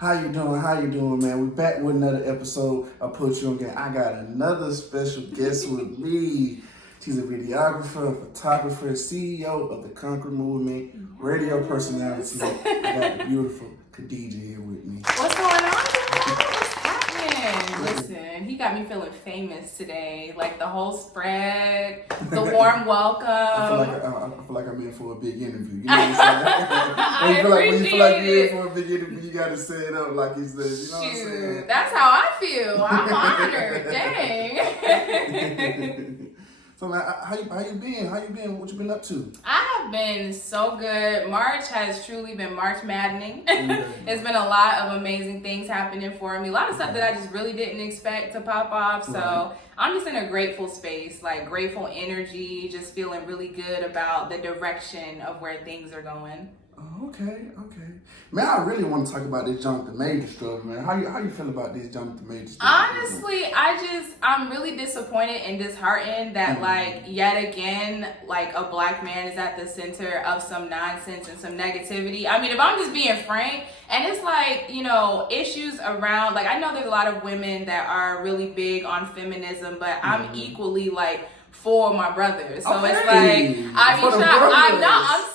How you doing? How you doing, man? We're back with another episode of Put You On Game. I got another special guest with me. She's a videographer, photographer, CEO of the Conqueror movement, radio personality. I got the beautiful Khadijah here with me. What's going on, y'all? What's happening? Listen, he got me feeling famous today. Like the whole spread, the warm welcome. I feel like I'm in for a big interview. You know what I'm saying? When you feel like you're in for a big interview, you gotta say it up like he says. You know what I'm saying? That's how I feel. I'm honored. Dang. So, man, how you been? How you been? What you been up to? I have been so good. March has truly been March maddening. It's been a lot of amazing things happening for me. A lot of stuff that I just really didn't expect to pop off. So I'm just in a grateful space, like grateful energy, just feeling really good about the direction of where things are going. Oh, okay. Man, I really want to talk about this Jonathan Major stuff, man. How you feel about this Jonathan Major stuff? Honestly, I'm really disappointed and disheartened that like yet again, like a black man is at the center of some nonsense and some negativity. I mean, if I'm just being frank, and it's like, you know, issues around, like I know there's a lot of women that are really big on feminism, but I'm equally like for my brothers. So it's like, I'm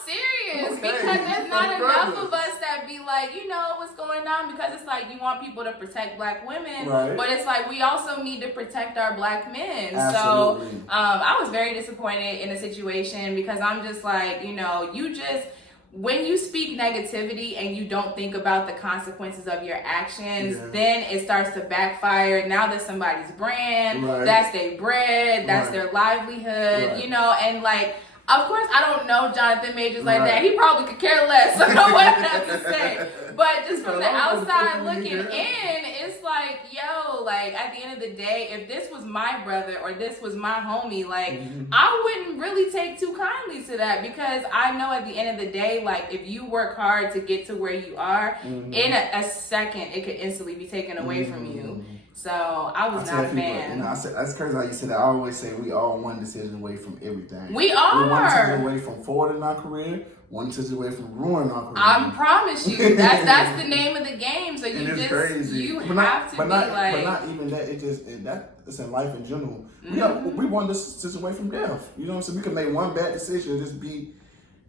serious because there's not enough of us that be like, you know, what's going on, because it's like you want people to protect black women, but it's like we also need to protect our black men. Absolutely. So I was very disappointed in the situation because I'm just like, you know, when you speak negativity and you don't think about the consequences of your actions, then it starts to backfire. Now that's somebody's brand, that's their bread, that's their livelihood, you know, and like, of course, I don't know Jonathan Majors like that. He probably could care less what I have to say. But just from the outside looking in, it's like, yo, like at the end of the day, if this was my brother or this was my homie, like I wouldn't really take too kindly to that, because I know at the end of the day, like if you work hard to get to where you are, in a second, it could instantly be taken away from you. So I was not a fan. You know, that's crazy how you said that. I always say we all one decision away from everything. We are. We're one decision away from forwarding our career, one decision away from ruining our career. I promise you, that's the name of the game. So you just crazy. You have to be like. But not even that. It's in life in general. We one decision away from death. You know what I'm saying? We can make one bad decision and just be.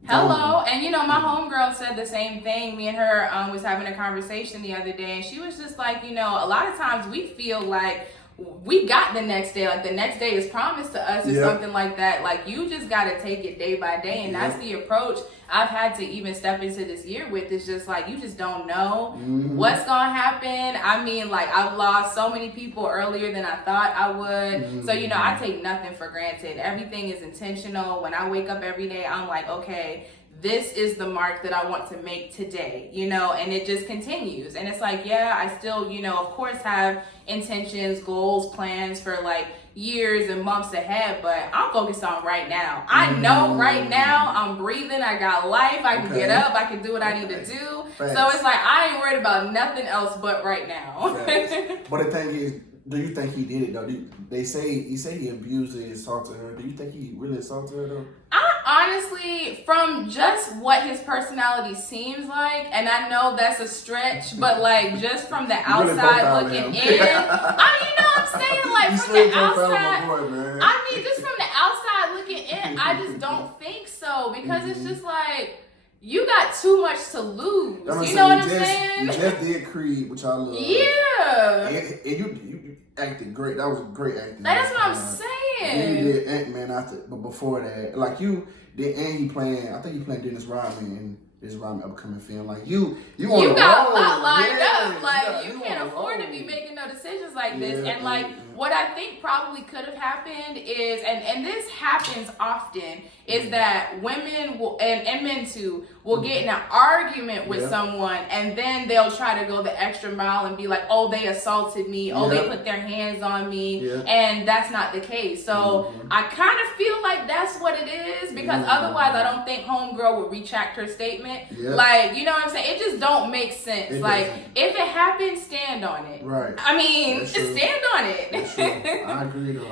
Hello, and you know, my homegirl said the same thing. Me and her was having a conversation the other day, and she was just like, you know, a lot of times we feel like we got the next day, like the next day is promised to us or something like that. Like you just got to take it day by day, and that's the approach I've had to even step into this year with. It's just like you just don't know what's gonna happen. I mean, like I've lost so many people earlier than I thought I would. So you know, I take nothing for granted. Everything is intentional. When I wake up every day, I'm like, okay, this is the mark that I want to make today, you know, and it just continues. And it's like, yeah, I still, you know, of course have intentions, goals, plans for like years and months ahead, but I'm focused on right now. I know right now I'm breathing, I got life, I can get up, I can do what I need to do. So it's like, I ain't worried about nothing else but right now. But the thing is, do you think he did it though? He say he abused and assaulted her. Do you think he really assaulted her though? Honestly, from just what his personality seems like, and I know that's a stretch, but like just from the outside looking in, you know what I'm saying? Like from the outside, I mean, just from the outside looking in, I just don't think so, because it's just like, you got too much to lose. You know what I'm saying? You just did Creed, which I love. Yeah. And you acted great. That was great acting. That's what I'm saying. And you did Ant-Man after, but before that, like you did, and he playing. I think he playing Dennis Rodman in this Rodman upcoming film. Like you got a lot lined up. Like you can't afford to be making no decisions like this. And like what I think probably could have happened is, and this happens often, is that women will, and men too, will get in an argument with someone, and then they'll try to go the extra mile and be like, oh, they assaulted me, oh, they put their hands on me, and that's not the case. So I kind of feel like that's what it is, because otherwise I don't think homegirl would retract her statement. Like, you know what I'm saying? It just don't make sense. If it happened, stand on it. Right. I mean, just stand on it. That's true. I agree though.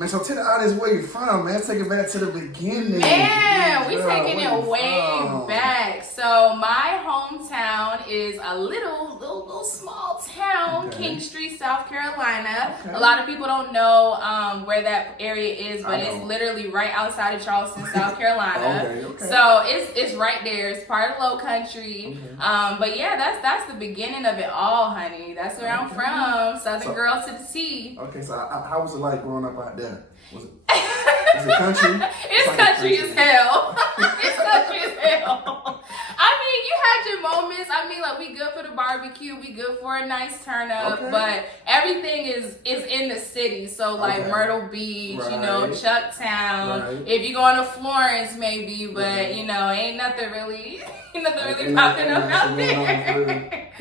Man, so tell the audience where you're from, man. Take it back to the beginning. Man, we taking it way back. So my hometown is a little small town, King Street, South Carolina. Okay. A lot of people don't know where that area is, but it's literally right outside of Charleston, South Carolina. Okay. So it's right there. It's part of the Low Country. Okay. But yeah, that's the beginning of it all, honey. That's where I'm from. Southern girl to the sea. Okay, so how was it like growing up out there? Was it country? It's country as hell. It's country as hell. I mean, you had your moments. I mean, like, we good for the barbecue. We good for a nice turn up. Okay. But everything is in the city. So, like, Myrtle Beach, you know, Chucktown. Right. If you going to Florence, maybe. But, you know, ain't nothing really popping up out there.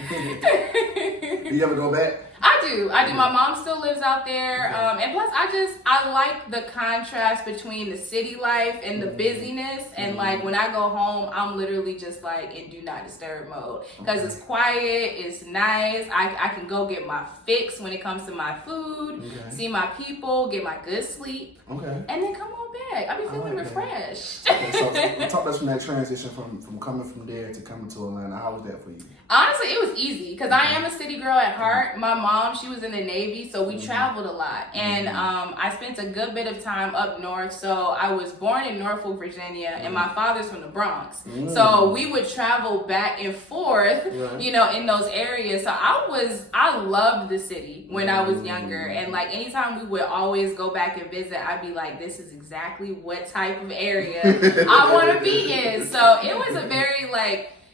Do you ever go back? I do. My mom still lives out there. And plus, I like the contrast between the city life and the busyness. And like when I go home, I'm literally just like in do not disturb mode. Because it's quiet, it's nice. I can go get my fix when it comes to my food, see my people, get my good sleep. Okay. And then come on back. I be feeling refreshed. Okay, so talk to us from that transition from coming from there to coming to Atlanta. How was that for you? Honestly, it was easy because I am a city girl at heart. My mom, she was in the Navy, so we traveled a lot. And I spent a good bit of time up north. So I was born in Norfolk, Virginia, and my father's from the Bronx. So we would travel back and forth, you know, in those areas. So I loved the city when I was younger. And like anytime we would always go back and visit, I'd be like, this is exactly what type of area I want to be in. So it was a very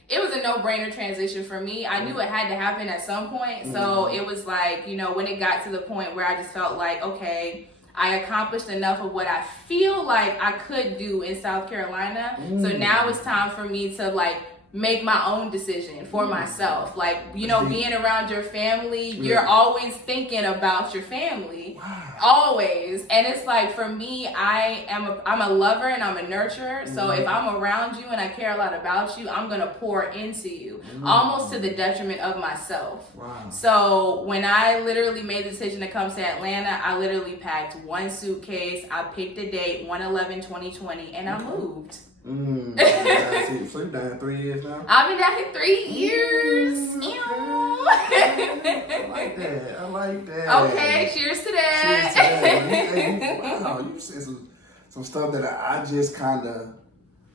it was a no-brainer transition for me. I knew it had to happen at some point. So it was like, you know, when it got to the point where I just felt like, okay, I accomplished enough of what I feel like I could do in South Carolina. So now it's time for me to like make my own decision for myself. Like, you know, being around your family, you're always thinking about your family. Always. And it's like, for me, I'm a lover and I'm a nurturer. So if I'm around you and I care a lot about you, I'm going to pour into you, almost to the detriment of myself. So when I literally made the decision to come to Atlanta, I literally packed one suitcase. I picked a date, 1/11/2020, and I moved. So you've been down 3 years now? I've been down here 3 years. I like that. Okay, cheers to that. Wow, you said some stuff that I just kind of,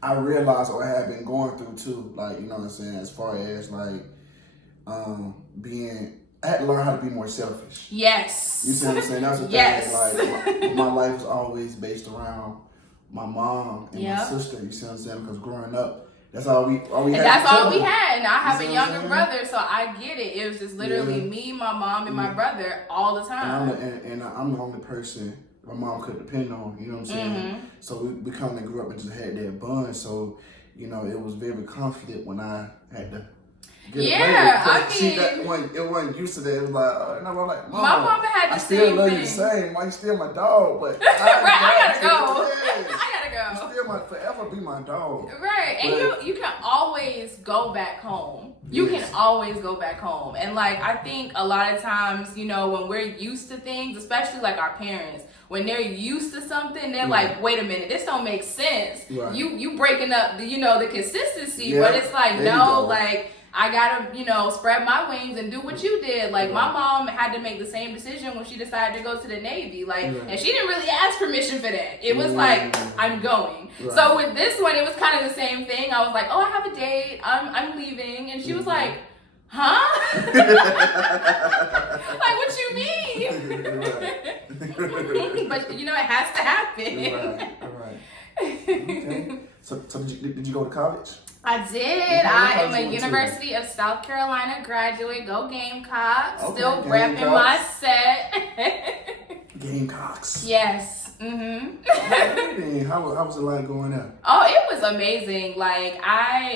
I realized or have been going through too. Like, you know what I'm saying? As far as like I had to learn how to be more selfish. Yes. You see what I'm saying? That's the thing. Like, my life was always based around my mom and my sister, you see what I'm saying? Because growing up, that's all we had. That's all we had. And I have a younger brother, so I get it. It was just literally me, my mom, and my brother all the time. And I'm the only person my mom could depend on, you know what I'm saying? So we kind of grew up and just had that bond. So, you know, it was very confident when I had to get away. It wasn't used to that. It was like, and I'm like, Mom, my mama had the I still same love thing. you the same. Why you still my dog? But I gotta go. You still might forever be my dog. Right. And you can always go back home. You can always go back home. And like, I think a lot of times, you know, when we're used to things, especially like our parents, when they're used to something, they're like, wait a minute, this don't make sense. Right. You breaking up the, you know, the consistency. But it's like, no, like, I gotta, you know, spread my wings and do what you did. Like, my mom had to make the same decision when she decided to go to the Navy. Like, and she didn't really ask permission for that. It was like, I'm going. So with this one, it was kind of the same thing. I was like, oh, I have a date. I'm leaving. And she was like, huh? Like, what you mean? But, you know, it has to happen. Right. Okay. So did you go to college? I did. I am a University of South Carolina graduate. Go Gamecocks. Still repping my set. Gamecocks. Yes. Mm-hmm. How was it like going out? Oh, it was amazing.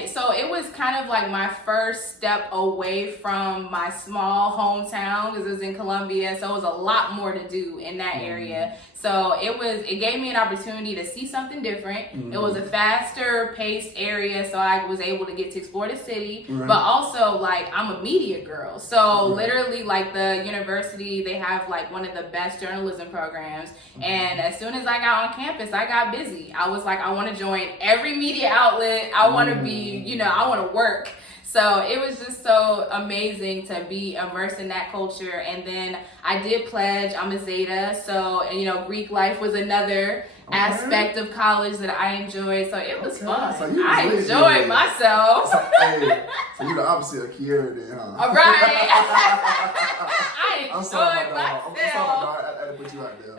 So it was kind of like my first step away from my small hometown because it was in Columbia. So it was a lot more to do in that area. So it gave me an opportunity to see something different. It was a faster paced area. So I was able to get to explore the city, but also like I'm a media girl. So literally like the university, they have like one of the best journalism programs. And as soon as I got on campus, I got busy. I was like, I want to join every media outlet. I want to be, I want to work. So it was just so amazing to be immersed in that culture. And then I did pledge. I'm a Zeta. So, Greek life was another aspect of college that I enjoyed. So it was fun. So I enjoyed myself. So you're the opposite of Kiera then, huh? All right. I I'm sorry, enjoyed my dog. I'm sorry, my myself. dog. I had to put you out there.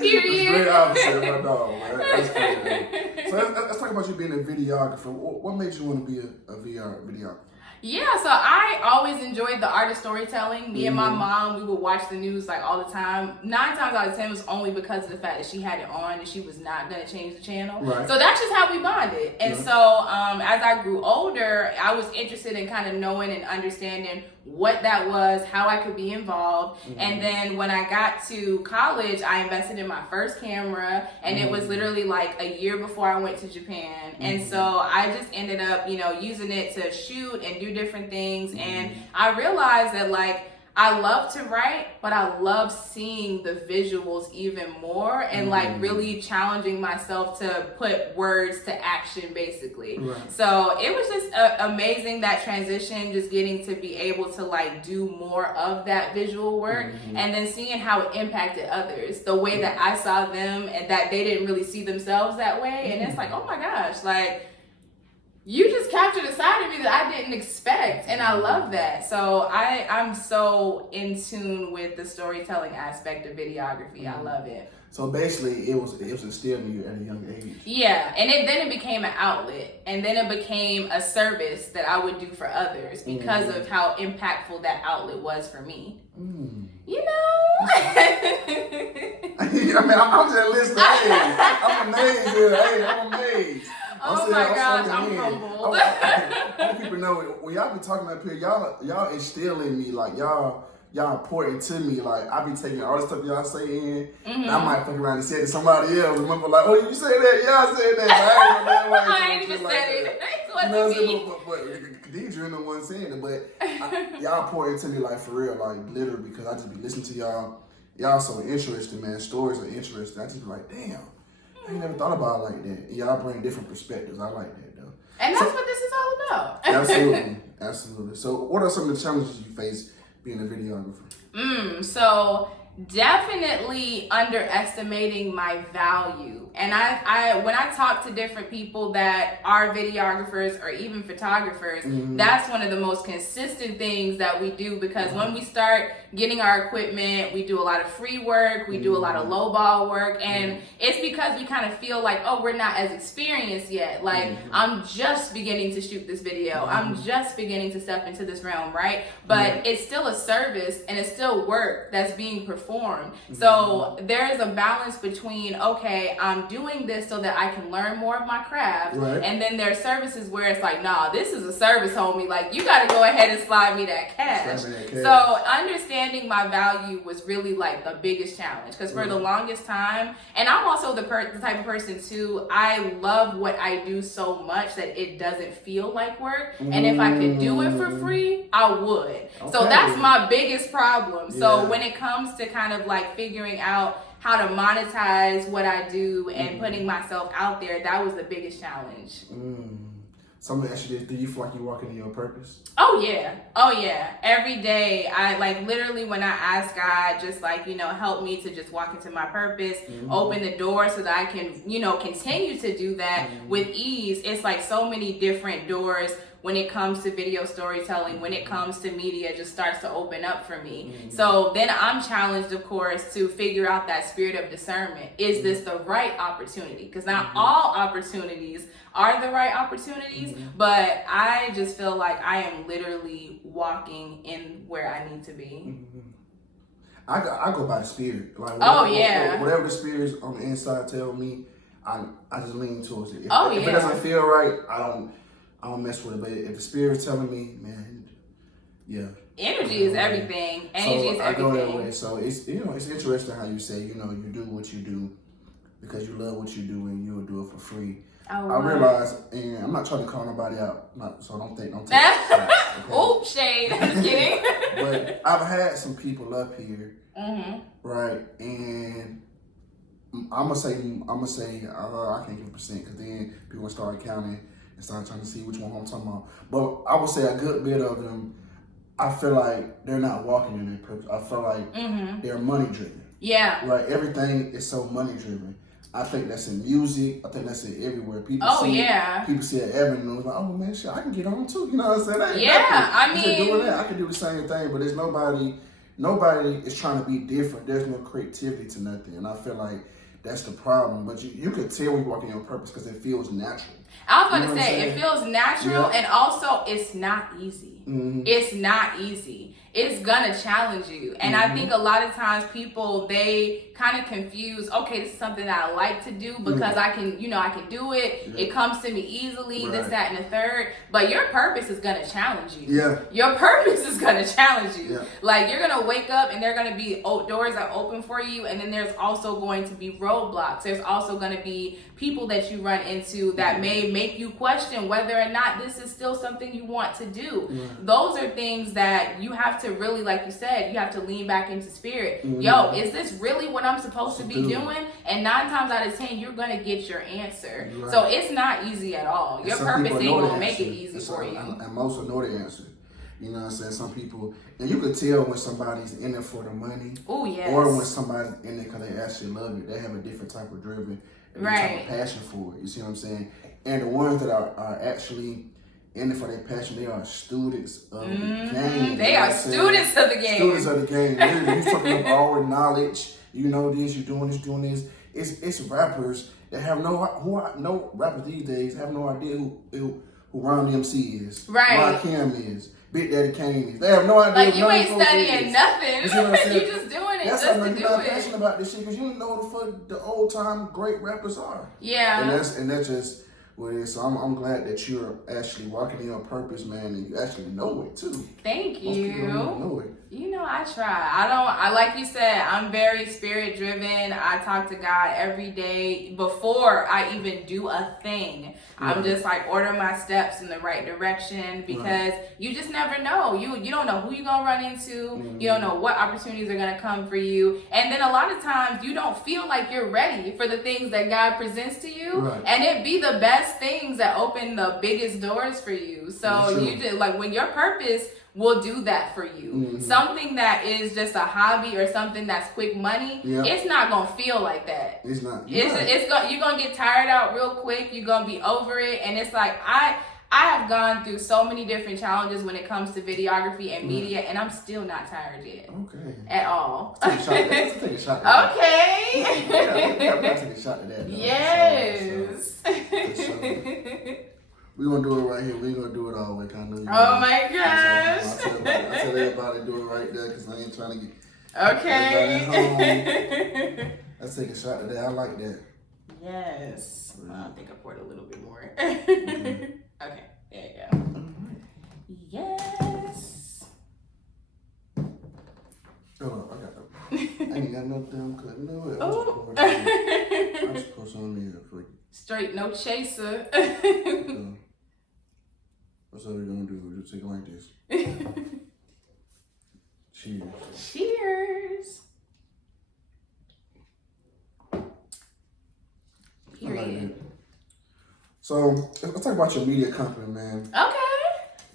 Period. It's very opposite of my dog, man. That's crazy. So let's talk about you being a videographer. What made you want to be a videographer? Yeah, so I always enjoyed the art of storytelling. Me and my mom, we would watch the news like all the time. 9 times out of 10 was only because of the fact that she had it on and she was not going to change the channel. Right. So that's just how we bonded. And so as I grew older, I was interested in kind of knowing and understanding what that was, how I could be involved. And then when I got to college, I invested in my first camera, and it was literally like a year before I went to Japan. And so I just ended up, using it to shoot and do different things. And I realized that like, I love to write, but I love seeing the visuals even more and like really challenging myself to put words to action basically. So it was just amazing, that transition, just getting to be able to like do more of that visual work and then seeing how it impacted others, the way that I saw them and that they didn't really see themselves that way. And it's like, oh my gosh, like, you just captured a side of me that I didn't expect, and I love that. So I'm so in tune with the storytelling aspect of videography. I love it. So basically, it was instilled in you at a young age. Yeah, and then it became an outlet, and then it became a service that I would do for others because of how impactful that outlet was for me. I mean, I'm just listening. Hey, I'm amazed here. Hey, I'm amazed. Oh my gosh, I'm humbled. I want people to know when y'all be talking up here, y'all instill in me, like y'all important to me. Like I be taking all the stuff y'all say in, and I might fuck around and say it to somebody else. Remember, like, oh, you said that? Yeah, I said that. I ain't even said it. You know what I'm saying? But Khadijah ain't the one saying it, but y'all important to me, like for real, like literally, because I just be listening to y'all. Y'all so interesting, man. Stories are interesting. I just be like, damn. I ain't never thought about it like that. Y'all bring different perspectives. I like that though. And that's what this is all about. Absolutely. So what are some of the challenges you face being a videographer? So definitely underestimating my value. And I when I talk to different people that are videographers or even photographers, that's one of the most consistent things that we do, because when we start getting our equipment, we do a lot of free work, we do a lot of lowball work, and it's because we kind of feel like, oh, we're not as experienced yet. Like, I'm just beginning to shoot this video. I'm just beginning to step into this realm, right? But it's still a service and it's still work that's being performed. So there is a balance between, okay, I'm doing this so that I can learn more of my craft. And then there are services where it's like, nah, this is a service, homie. Like, you got to go ahead and slide me that cash. So understanding my value was really like the biggest challenge, because for the longest time, and I'm also the type of person too, I love what I do so much that it doesn't feel like work. And if I could do it for free, I would. So that's my biggest problem. So when it comes to kind of like figuring out how to monetize what I do and putting myself out there, that was the biggest challenge. Something that you did, do you feel like you're walking in your purpose? Oh yeah. Every day, I like literally when I ask God, just like, help me to just walk into my purpose, open the door so that I can, continue to do that with ease. It's like so many different doors when it comes to video storytelling, when it comes to media, just starts to open up for me. So then I'm challenged, of course, to figure out that spirit of discernment. Is this the right opportunity? Because not all opportunities are the right opportunities, but I just feel like I am literally walking in where I need to be. I go by the spirit. Like whatever the spirits on the inside tell me, I just lean towards it. If it doesn't feel right, I don't mess with it. But if the spirit's telling me, man, yeah. Energy is everything. Energy is everything. I go that way. So it's it's interesting how you say, you do what you do because you love what you do and you'll do it for free. Oh, I realize, and I'm not trying to call nobody out, so don't take okay? Oops, shade. I'm just kidding. But I've had some people up here, right? And I'm gonna say, I can't give a percent because then people start counting and start trying to see which one I'm talking about. But I would say a good bit of them, I feel like they're not walking in their purpose. I feel like they're money driven. Yeah. Right. Everything is so money driven. I think that's in music. I think that's in everywhere. People see it everywhere. Like, oh man, shit, I can get on too. You know what I'm saying? I mean, doing that, I can do the same thing, but there's nobody is trying to be different. There's no creativity to nothing, and I feel like that's the problem. But you can tell when you're walking your purpose because it feels natural. I was going to say, it feels natural, and also it's not easy. It's not easy. It's going to challenge you. And I think a lot of times people, they kind of confuse, okay, this is something that I like to do because I can do it. It comes to me easily, this, that, and the third. But your purpose is going to challenge you. Yeah. Your purpose is going to challenge you. Yeah. Like, you're going to wake up and there are going to be doors that open for you. And then there's also going to be roadblocks. There's also going to be people that you run into that may make you question whether or not this is still something you want to do. Those are things that you have to really, like you said, you have to lean back into spirit. Yo, is this really what I'm supposed to be doing? And 9 times out of 10, you're going to get your answer. Right. So it's not easy at all. Your purpose ain't going to make it easy for you. And most will know the answer. You know what I'm saying? Some people, and you can tell when somebody's in it for the money. Oh, yes. Or when somebody's in it because they actually love it. They have a different type of driven, type of passion for it. You see what I'm saying? And the ones that are actually in it for their passion, they are students of the game. They are students of the game. Students of the game. You're talking about all the knowledge. You know this, you're doing this. It's rappers that have no rappers these days have no idea who Ron DMC is. Right. Cam is. Big Daddy Kane is. They have no idea. Like, you ain't studying nothing. You know what I'm saying? You just doing it just to do it. You're not passionate about this shit because you know the fuck the old time great rappers are. Yeah. And that's just what it is. So I'm glad that you're actually walking in your purpose, man, and you actually know it too. Thank you. Most people don't know it. You know, I try. I like you said, I'm very spirit driven. I talk to God every day before I even do a thing. I'm just like order my steps in the right direction because you just never know. You don't know who you're gonna run into. You don't know what opportunities are gonna come for you. And then a lot of times you don't feel like you're ready for the things that God presents to you. Right. And it be the best things that open the biggest doors for you. So you just like when your purpose will do that for you. Something that is just a hobby or something that's quick money, it's not gonna feel like that. It's not. You're gonna get tired out real quick. You're gonna be over it, and it's like I have gone through so many different challenges when it comes to videography and media, and I'm still not tired yet. Okay. At all. Let's take a shot. At okay. That. Let's take a shot at that. Though. Yes. We're going to do it right here. We ain't going to do it all the way. I know you oh my gosh. I tell everybody to do it right there because I ain't trying to get okay. home. Let's take a shot at that. I like that. Yes. I think I poured a little bit more. Okay. There you go. Yes. Hold on. I ain't got no damn cut. No, I'll just pour some in here for you. Straight, no chaser. What's what we're gonna do? We'll just take it like this. Cheers. Cheers. Period. Like so let's talk about your media company, man. Okay.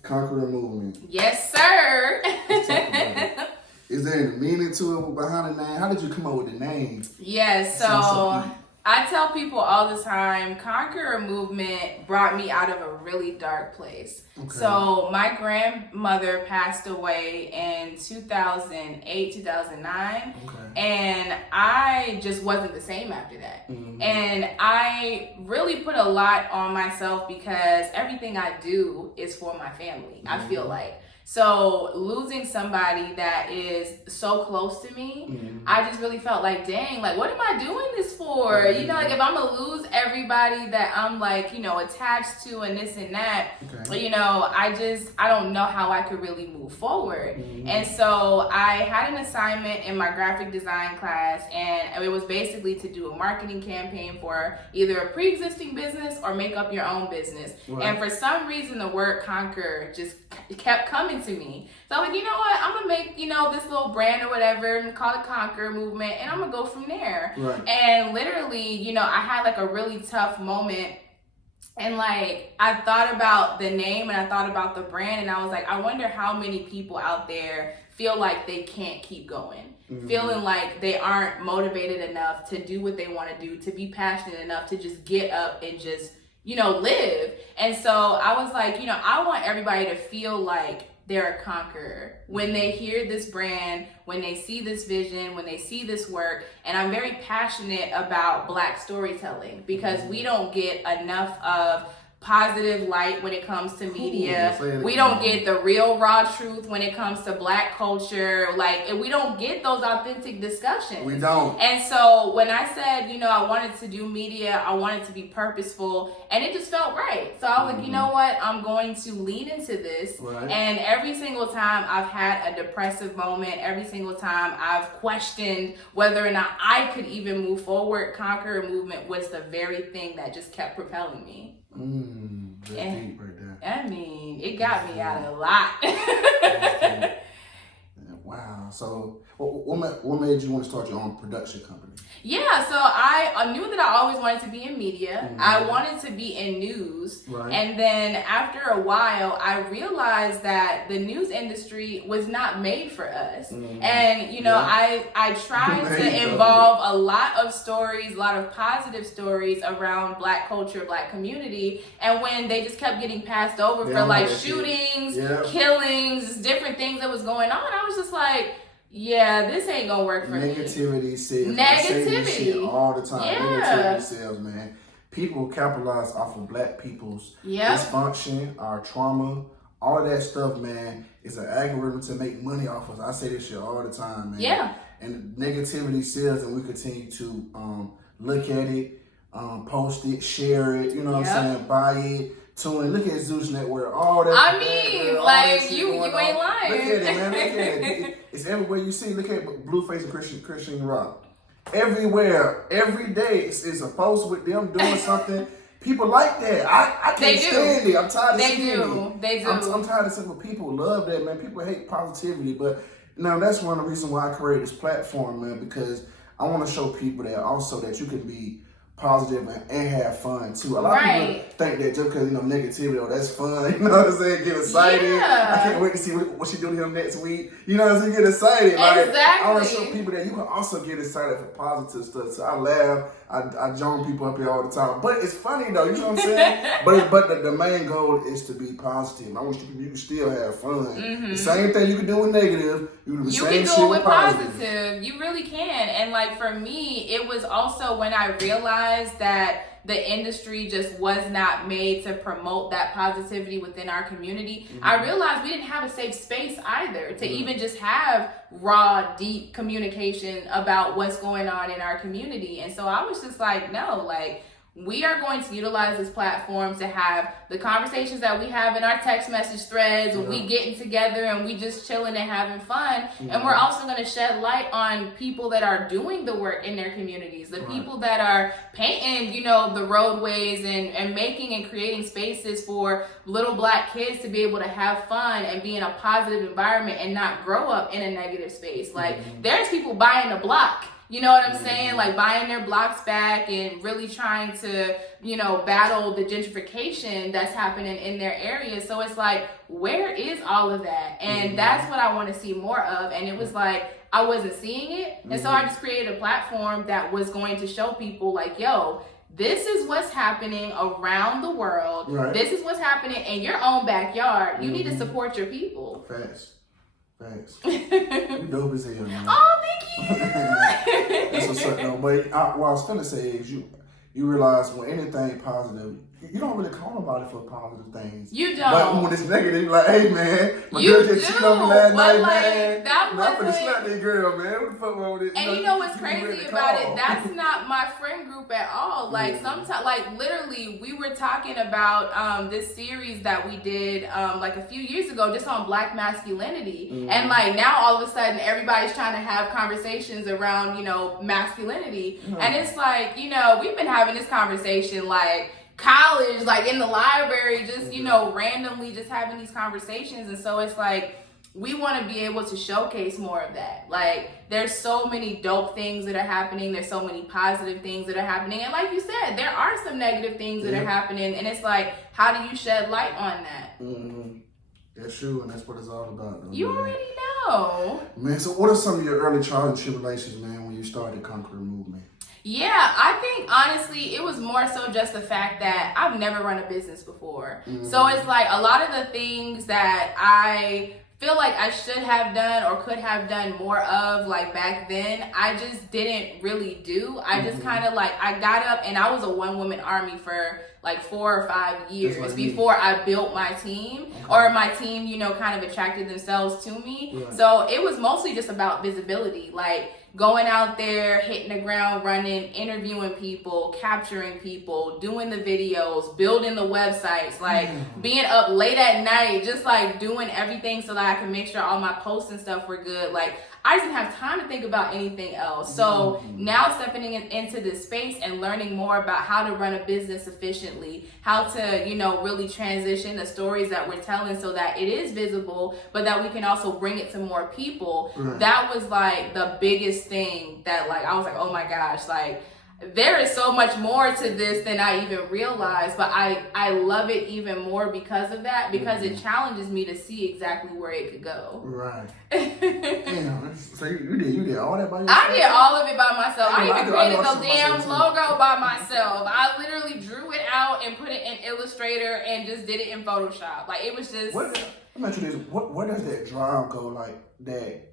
Conqueror Movement. Yes, sir. Let's talk about it. Is there any meaning to it behind the name? How did you come up with the name? Yes, so I tell people all the time, Conqueror Movement brought me out of a really dark place. Okay. So my grandmother passed away in 2008, 2009. Okay. And I just wasn't the same after that. Mm-hmm. And I really put a lot on myself because everything I do is for my family. Mm-hmm. I feel like. So losing somebody that is so close to me, I just really felt like, dang, like, what am I doing this for? You know, like, if I'm gonna lose everybody that I'm like, you know, attached to and this and that, you know, I don't know how I could really move forward. And so I had an assignment in my graphic design class, and it was basically to do a marketing campaign for either a pre-existing business or make up your own business. And for some reason, the word Conqueror just kept coming to me. So I'm like, you know what? I'm gonna make, you know, this little brand or whatever and call it Conqueror Movement, and I'm gonna go from there. And literally, you know, I had like a really tough moment, and like I thought about the name and I thought about the brand, and I was like, I wonder how many people out there feel like they can't keep going, feeling like they aren't motivated enough to do what they want to do, to be passionate enough to just get up and just, you know, live. And so I was like, you know, I want everybody to feel like they're a conqueror when they hear this brand, when they see this vision, when they see this work. And I'm very passionate about Black storytelling because we don't get enough of positive light when it comes to media. We don't get the real raw truth when it comes to Black culture. Like, we don't get those authentic discussions. We don't. And so when I said, you know, I wanted to do media, I wanted to be purposeful, and it just felt right. So I was like, you know what? I'm going to lean into this. And every single time I've had a depressive moment, every single time I've questioned whether or not I could even move forward, Conqueror Movement was the very thing that just kept propelling me. That's deep right there. I mean, it got me out of a lot. Wow. So, what made you want to start your own production company? Yeah, so I knew that I always wanted to be in media. I wanted to be in news. And then after a while, I realized that the news industry was not made for us. And, you know, I tried to involve a lot of stories, a lot of positive stories around Black culture, Black community. And when they just kept getting passed over for like shootings, killings, different things that was going on, I was just like, yeah, this ain't gonna work for me. Negativity sells. Negativity. I say this shit all the time. Negativity sells, man. People capitalize off of Black people's dysfunction, our trauma, all of that stuff, man, is an algorithm to make money off of us. I say this shit all the time, man. And negativity sells, and we continue to look at it, post it, share it, you know what I'm saying, buy it. Tune in. Look at Zeus Network, all that. I mean, like, you ain't lying. Look at it, man. Look at it. It's everywhere you see. Look at Blueface and Christian Rock. Everywhere, every day, it's a post with them doing something. People like that. I can't stand it. I'm tired of seeing it. They do. I'm tired of seeing what people love that, man. People hate positivity, but now that's one of the reasons why I created this platform, man, because I want to show people that also that you can be positive and have fun too. A lot of people think that just because, you know, negativity, oh, that's fun, you know what I'm saying, get excited. I can't wait to see what she do to him next week. You know what I'm saying, get excited. Like, I want to show people that you can also get excited for positive stuff. So I laugh, I join people up here all the time. But it's funny though, you know what I'm saying? but the main goal is to be positive. I want you to still have fun. The same thing you can do with negative, you can do the same shit with positive. You really can. And like for me, it was also when I realized that the industry just was not made to promote that positivity within our community. I realized we didn't have a safe space either to even just have raw, deep communication about what's going on in our community. And so I was just like, no, like, we are going to utilize this platform to have the conversations that we have in our text message threads when we getting together and we just chilling and having fun. And we're also going to shed light on people that are doing the work in their communities, the people that are painting, you know, the roadways and making and creating spaces for little Black kids to be able to have fun and be in a positive environment and not grow up in a negative space. Like, there's people buying the block. You know what I'm saying? Like buying their blocks back and really trying to, you know, battle the gentrification that's happening in their area. So it's like, where is all of that? And that's what I want to see more of. And it was like, I wasn't seeing it. And so I just created a platform that was going to show people like, yo, this is what's happening around the world. This is what's happening in your own backyard. You need to support your people. Thanks. You dope as hell, man. Oh, thank you. That's what's up, though. But what I was gonna say is you realize when anything positive, you don't really call nobody for positive things. You don't. But when it's negative, you're like, hey man, my girl just cheated on me last night, man. I'm finna slap that girl, man. What the fuck wrong with it? And you know what's crazy about it? That's not my friend group at all. Like sometimes, like literally, we were talking about this series that we did like a few years ago, just on Black masculinity, and like now all of a sudden everybody's trying to have conversations around, you know, masculinity, and it's like, you know, we've been having this conversation like college, like in the library, just, you know, randomly just having these conversations. And so it's like, we want to be able to showcase more of that. Like, there's so many dope things that are happening. There's so many positive things that are happening. And like you said, there are some negative things that are happening. And it's like, how do you shed light on that? That's true, and that's what it's all about, though. You already know. Man, so what are some of your early trials and tribulations, man, when you started the Conqueror movement? Yeah, I think honestly it was more so just the fact that I've never run a business before. So it's like a lot of the things that I feel like I should have done or could have done more of, like back then, I just didn't really do. I just kind of like, I got up and I was a one-woman army for like 4 or 5 years before I built my team, or my team, you know, kind of attracted themselves to me. So it was mostly just about visibility, like going out there, hitting the ground running, interviewing people, capturing people, doing the videos, building the websites, like being up late at night, just like doing everything so that I can make sure all my posts and stuff were good. Like, I just didn't have time to think about anything else. So now stepping into this space and learning more about how to run a business efficiently, how to, you know, really transition the stories that we're telling so that it is visible, but that we can also bring it to more people. That was like the biggest thing that like, I was like, oh my gosh, like, there is so much more to this than I even realized, but I love it even more because of that, because it challenges me to see exactly where it could go. Right. Damn, so you did all that by yourself? I did all of it by myself. I even created the damn logo by myself. I literally drew it out and put it in Illustrator and just did it in Photoshop. Like, it was just... Let me ask you this. Where does that drive go, like, that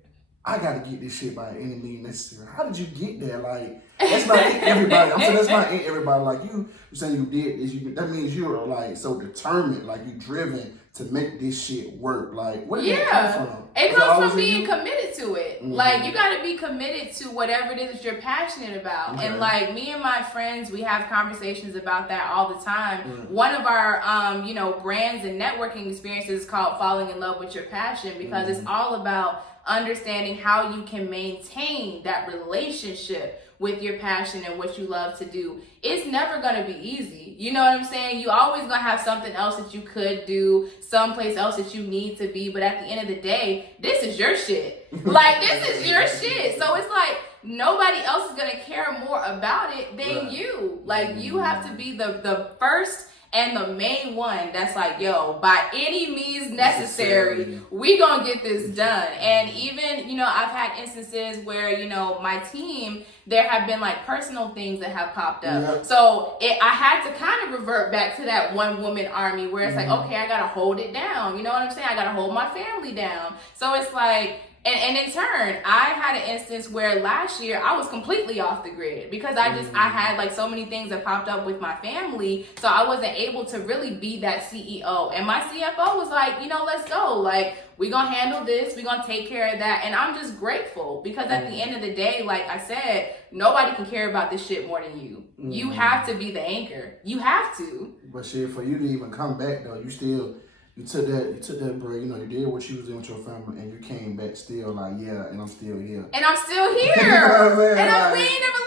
I got to get this shit by any means necessary? How did you get there? Like, that's not everybody. I'm saying that's not everybody. Like, you saying you did this, that means you're, like, so determined, like, you driven to make this shit work. Like, where did it come from? It comes from being committed to it. Like, you got to be committed to whatever it is that you're passionate about. And, like, me and my friends, we have conversations about that all the time. One of our, you know, brands and networking experiences is called Falling in Love with Your Passion, because it's all about understanding how you can maintain that relationship with your passion and what you love to do. It's never gonna be easy. You know what I'm saying? You always gonna have something else that you could do, someplace else that you need to be, but at the end of the day, this is your shit. Like, this is your shit. So it's like, nobody else is gonna care more about it than you. Like, you have to be the first and the main one that's like, yo, by any means necessary, we gonna get this done. And even, you know, I've had instances where, you know, my team, there have been like personal things that have popped up. So I had to kind of revert back to that one woman army where it's like, okay, I gotta hold it down. You know what I'm saying? I gotta hold my family down. So it's like, and in turn, I had an instance where last year I was completely off the grid because I had like so many things that popped up with my family. So I wasn't able to really be that CEO. And my CFO was like, you know, let's go. Like, we're going to handle this. We're going to take care of that. And I'm just grateful because at the end of the day, like I said, nobody can care about this shit more than you. You have to be the anchor. You have to. But shit, for you to even come back though, you took that break, you know, you did what you was doing with your family, and you came back still like, yeah, and I'm still here. And I'm still here. You know what I'm saying? And we ain't never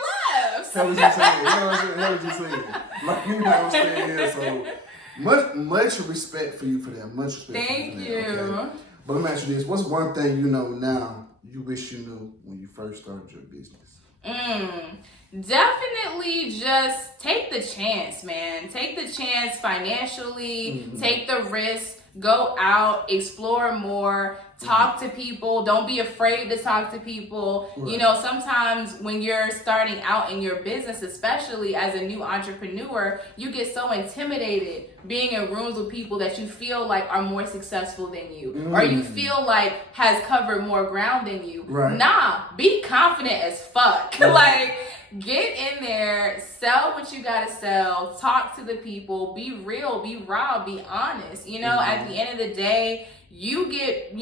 left. That was you saying. You know what you saying? Like, you know, I'm staying here. So much respect for you for that. Much respect. Thank you. Okay? But let me ask you this: what's one thing you know now you wish you knew when you first started your business? Definitely just take the chance, man. Take the chance financially, take the risk, go out, explore more, talk to people. Don't be afraid to talk to people. You know, sometimes when you're starting out in your business, especially as a new entrepreneur, you get so intimidated being in rooms with people that you feel like are more successful than you, or you feel like has covered more ground than you. Nah, be confident as fuck. Like, Get in there, sell what you gotta sell, talk to the people, be real, be raw, be honest. You know, at the end of the day, you get,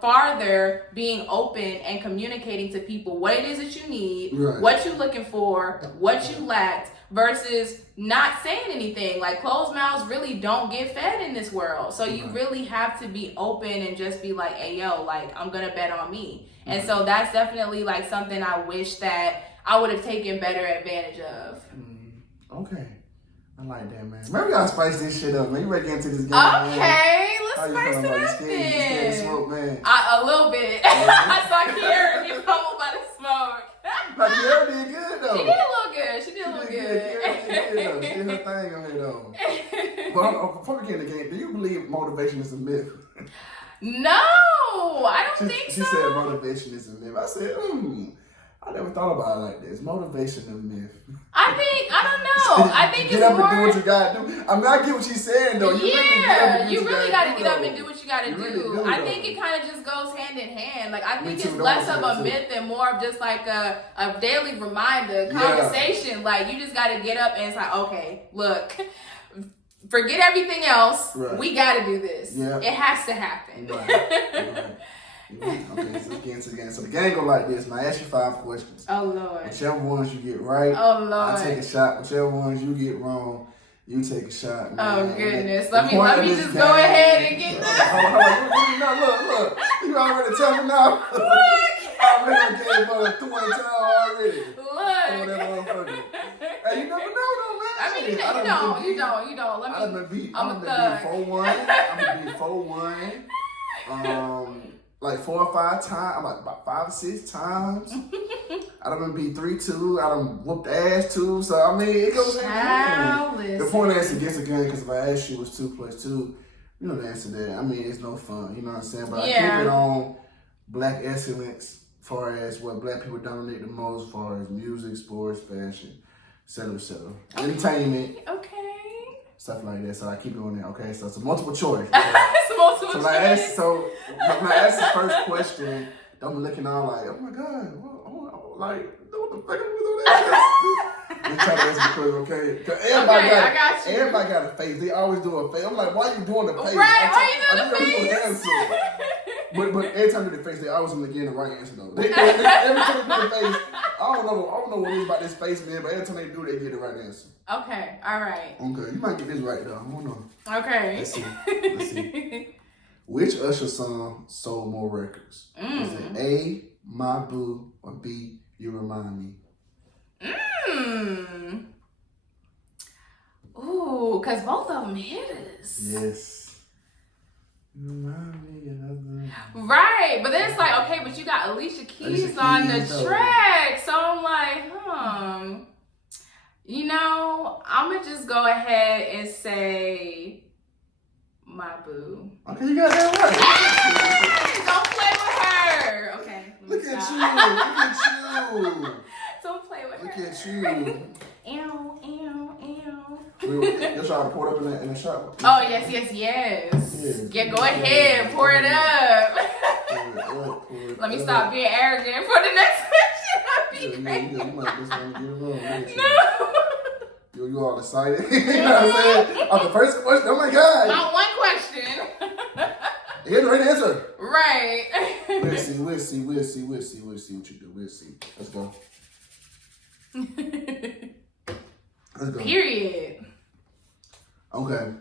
farther being open and communicating to people what it is that you need, what you're looking for, what you lacked, versus not saying anything. Like, closed mouths really don't get fed in this world. So you really have to be open and just be like, hey, yo, like, I'm gonna bet on me. And so that's definitely like something I wish that I would have taken better advantage of. Okay. I like that, man. Maybe we gotta spice this shit up, man. You ready to get into this game, Okay, man? let's spice it up You scared to smoke, man? A little bit. I saw Kiara get pummeled by the smoke. Like, Kiara did good, though. She did a little good. She did a little good. Kiara did good, though. She did her thing on here, though. Well, before we get in the game, do you believe motivation is a myth? No, I don't think so. She said motivation is a myth. I said, I never thought about it like this. Motivation a myth. I don't know. I think it's more. Get up and do what you gotta do. I mean, I get what she's saying, though. You really gotta get up and do what you gotta do. I think it kind of just goes hand in hand. Like, I think it's less of a myth and more of just like a daily reminder, conversation. Like, you just gotta get up and it's like, okay, look, forget everything else. Right. We gotta do this. Yeah. It has to happen. Right. Okay, so let's get into the game. So the game go like this. Now I ask you 5 questions. Oh, Lord. Whichever ones you get right, I take a shot. Whichever ones you get wrong, you take a shot. Man. Oh, goodness. Let me just go ahead and get this. Look. You already tell me now. I already gave her 20 times already. Look. Hey, you never know, though, man. I mean, you don't. I'm gonna be 4-1. I'm gonna be 4-1. Like 4 or 5 times. I'm like about 5 or 6 times. I done be 3-2. I done whooped ass too. So I mean, it goes hand in hand. The point is against the game because if I asked you what's 2 + 2, you know the answer there. I mean, it's no fun. You know what I'm saying? But I keep it on black excellence, as far as what black people dominate the most, as far as music, sports, fashion, etc., etc. Entertainment. Okay. Stuff like that. So I keep it on there. Okay, so it's a multiple choice. It's a multiple choice. When I ask the first question, don't be looking all like, oh my God, what the fuck am I doing that? Just try to answer the question, okay? Because everybody got a face. They always do a face. I'm like, why are you doing the face? Right, why you doing the face? But every time they do the face, they always want to get the right answer though. Every time they do the face, I don't know what it is about this face, man, but every time they do, they get the right answer. Okay, all right. Okay, you might get this right though. I don't know. Okay. Let's see. Which Usher song sold more records? Is it A, My Boo, or B, You Remind Me? Ooh, because both of them hitters. Yes. You remind me of another. Right, but then it's like, okay, but you got Alicia Keys on the track. So I'm like, I'm going to just go ahead and say My Boo. Okay, you got that right. Hey, don't play with her. Okay. Look at you. Don't play with her. Look at you. Ew. You're trying to pour it up in the shop. Oh, yes. Yeah, go ahead. Pour it up. Let me stop being arrogant for the next question. You might just want to get it wrong. No. You all excited? You know what I'm saying? On the first question, oh my God. Not one question. Here's the right answer. Right. We'll see what you do. We'll see. Let's go. Period. Okay.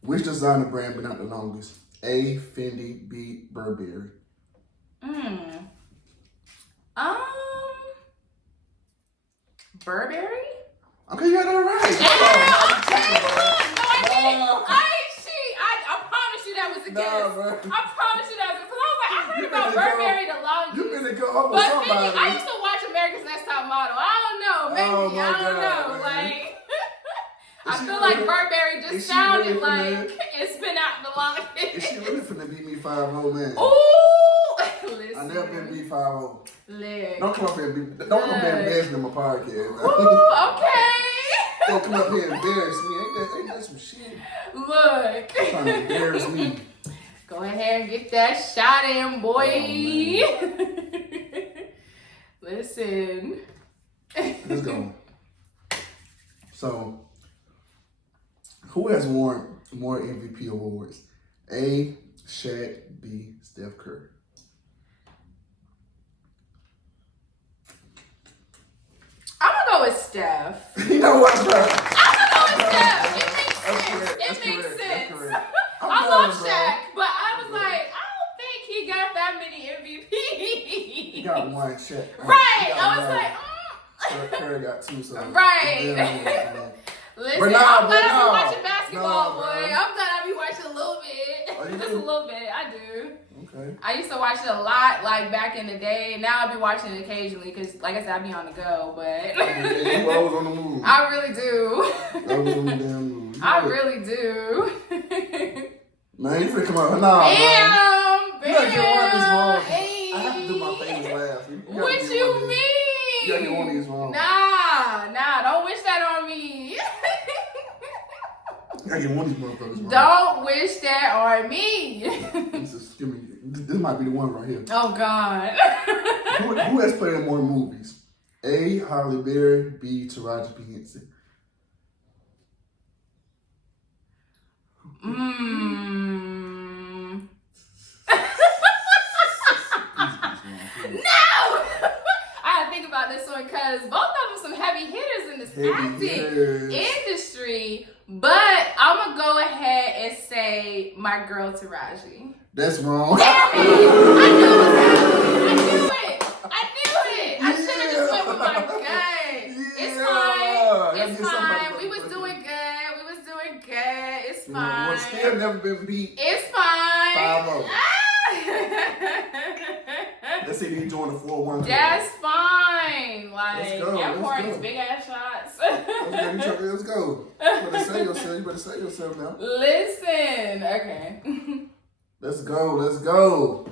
Which designer brand been out the longest? A, Fendi, B, Burberry. Burberry? Okay, you got that right. I promise you that was a guess. I promise you that was because I was like, I heard about Burberry the longest. You been to go home with somebody. Fendi, I used to watch America's Next Top Model. I don't know, maybe. I don't know. Man. Like, I feel like Burberry just sounded like it's been out the longest. Is she really finna beat me 5-0, man? Ooh! Listen. I never been beat 5-0. Look. Don't come up here and embarrass me on my podcast. Ooh, okay. Don't come up here and embarrass me. Ain't that some shit? Look. Trying to embarrass me. Go ahead and get that shot in, boy. Oh, listen. Let's go. So, who has won more MVP awards? A. Shaq. B. Steph Curry. I'm gonna go with Steph. You know what, bro? I'm gonna go with Steph. It makes sense. I love Shaq, but I was like, I don't think he got that many MVPs. He got one, Shaq. Right. I was like, Curry got two, so. Right. Listen, I'm glad I be watching basketball, boy. I'm glad I be watching a little bit. Just a little bit. I do. Okay. I used to watch it a lot, like back in the day. Now I be watching it occasionally because, like I said, I be on the go. But You always on the move. I really do. Always on the damn move. I really do. Man, you finna come out. Nah, Bam! You gotta get one of these wrong. Hey. I have to do my famous laugh. What you mean? You gotta get one of these wrong. Nah, don't wish that on me. You gotta get one of these motherfuckers wrong. Don't wish that on me. This might be the one right here. Oh, God. Who has played in more movies? A. Halle Berry. B. Taraji P. Henson. No! I had to think about this one because both of them some heavy hitters in this acting industry. But I'm going to go ahead and say my girl Taraji. That's wrong. Damn it! I knew it! I should have just went with my gut. It's fine. It's fine. We was doing good. It's fine. Well, still never been beat. It's fine. 5-0. Let's see if you join the 4-1. That's fine. Like, I'm pouring these go. big ass shots. Let's go. You better say yourself. You better say yourself now. Listen. Okay. Let's go. Let's go.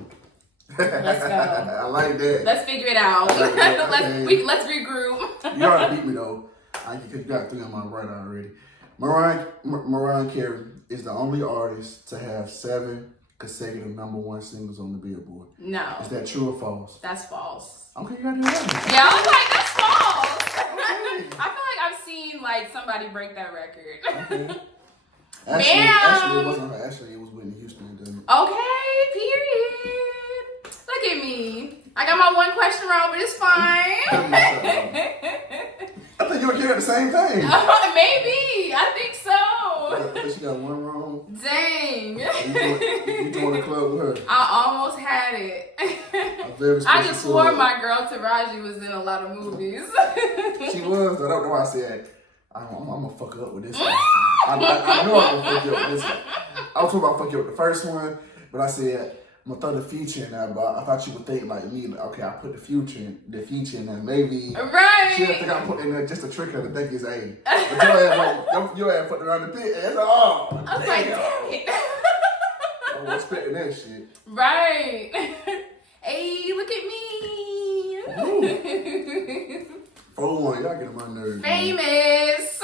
I like that. Let's figure it out. Like that. Let's regroup. You already beat me though. You got 3 on my right already. Mariah Carey is the only artist to have 7 consecutive #1 singles on the Billboard. No. Is that true or false? That's false. Okay, you gotta do that. Yeah, I was like, that's false. I feel like I've seen like somebody break that record. Okay. Actually, it wasn't her. Actually, it was Whitney Houston who did it. Okay, period. Look at me. I got my one question wrong, but it's fine. I think you were carrying the same thing. Maybe. I think so. She got one wrong. Dang. You joined the club with her. I almost had it. I just swore my girl Taraji was in a lot of movies. She was. I don't know why I said I'm gonna fuck up with this one. I know I'm gonna fuck you up with this one. I was talking about fuck you up with the first one, but I said I'm gonna throw the feature in there. But I thought you would think like me. Like, okay, I put the feature in there. Maybe right. She'll think I'm putting in there just to trick her to think it's A. But your ass put around the pit. And it's like, oh, I was like, damn it. I was expecting that shit. Right. Hey, look at me. 4-1, y'all get on my nerves. Famous.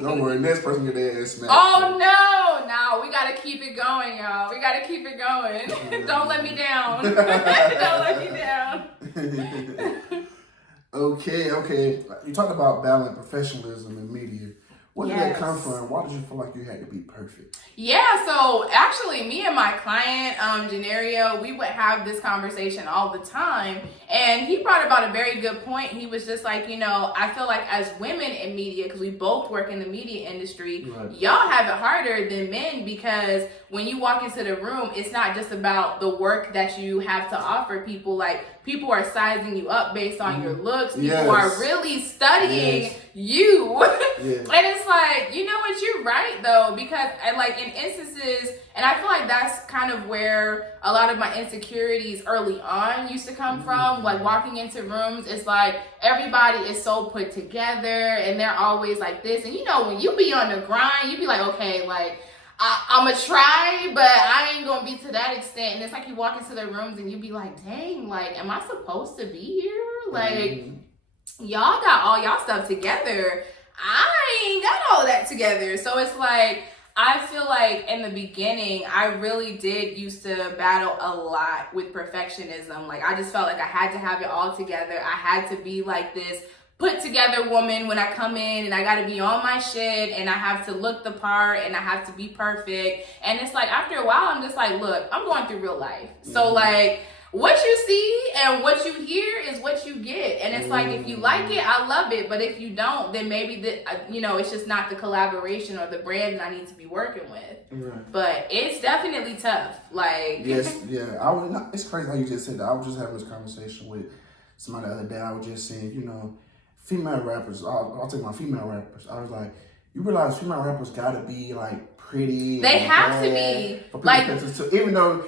Don't worry, next person get their ass smacked. Oh no, we gotta keep it going, y'all. We gotta keep it going. Don't let me down. Don't let me down. Okay. You talked about balance, professionalism, and media. Where did that come from? Why did you feel like you had to be perfect? Yeah, so actually me and my client, Genario, we would have this conversation all the time. And he brought about a very good point. He was just like, I feel like as women in media, because we both work in the media industry, right. Y'all have it harder than men because when you walk into the room, it's not just about the work that you have to offer people. Like, people are sizing you up based on your looks. People are really studying you. And it's like, you know what, you're right though, because like in instances, and I feel like that's kind of where a lot of my insecurities early on used to come from. Like walking into rooms, it's like everybody is so put together and they're always like this. And when you be on the grind, you be like, okay, like I'm gonna try, but I ain't gonna be to that extent. And it's like you walk into the rooms and you be like, dang, like, am I supposed to be here? Like, y'all got all y'all stuff together. I ain't got all that together. So it's like, I feel like in the beginning, I really did used to battle a lot with perfectionism. Like, I just felt like I had to have it all together. I had to be like this put together woman when I come in, and I got to be on my shit, and I have to look the part, and I have to be perfect. And it's like, after a while, I'm just like, look, I'm going through real life. So like, what you see and what you hear is what you get. And it's like, if you like it, I love it. But if you don't, then maybe it's just not the collaboration or the brand that I need to be working with. Right. But it's definitely tough. Like, yes, yeah. It's crazy how you just said that. I was just having this conversation with somebody the other day. I was just saying, female rappers. I'll take my female rappers. I was like, you realize female rappers gotta be like pretty. They have to be like, even though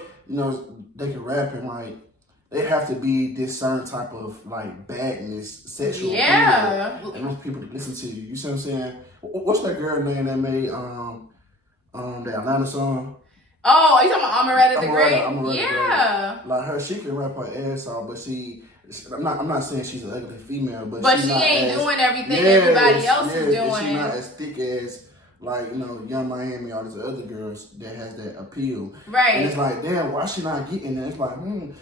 they can rap and like they have to be this certain type of like badness, sexual. Yeah. And want people to listen to you. You see what I'm saying? What's that girl name that made the Atlanta song? Oh, you talking about Amaretta the Great? Amaretta yeah. Great. Like her, she can rap her ass off, but I'm not saying she's an ugly female, but she ain't doing everything everybody else is doing. She's not as thick as like Young Miami, all these other girls that has that appeal. Right. And it's like, damn, why she not getting that? It's like,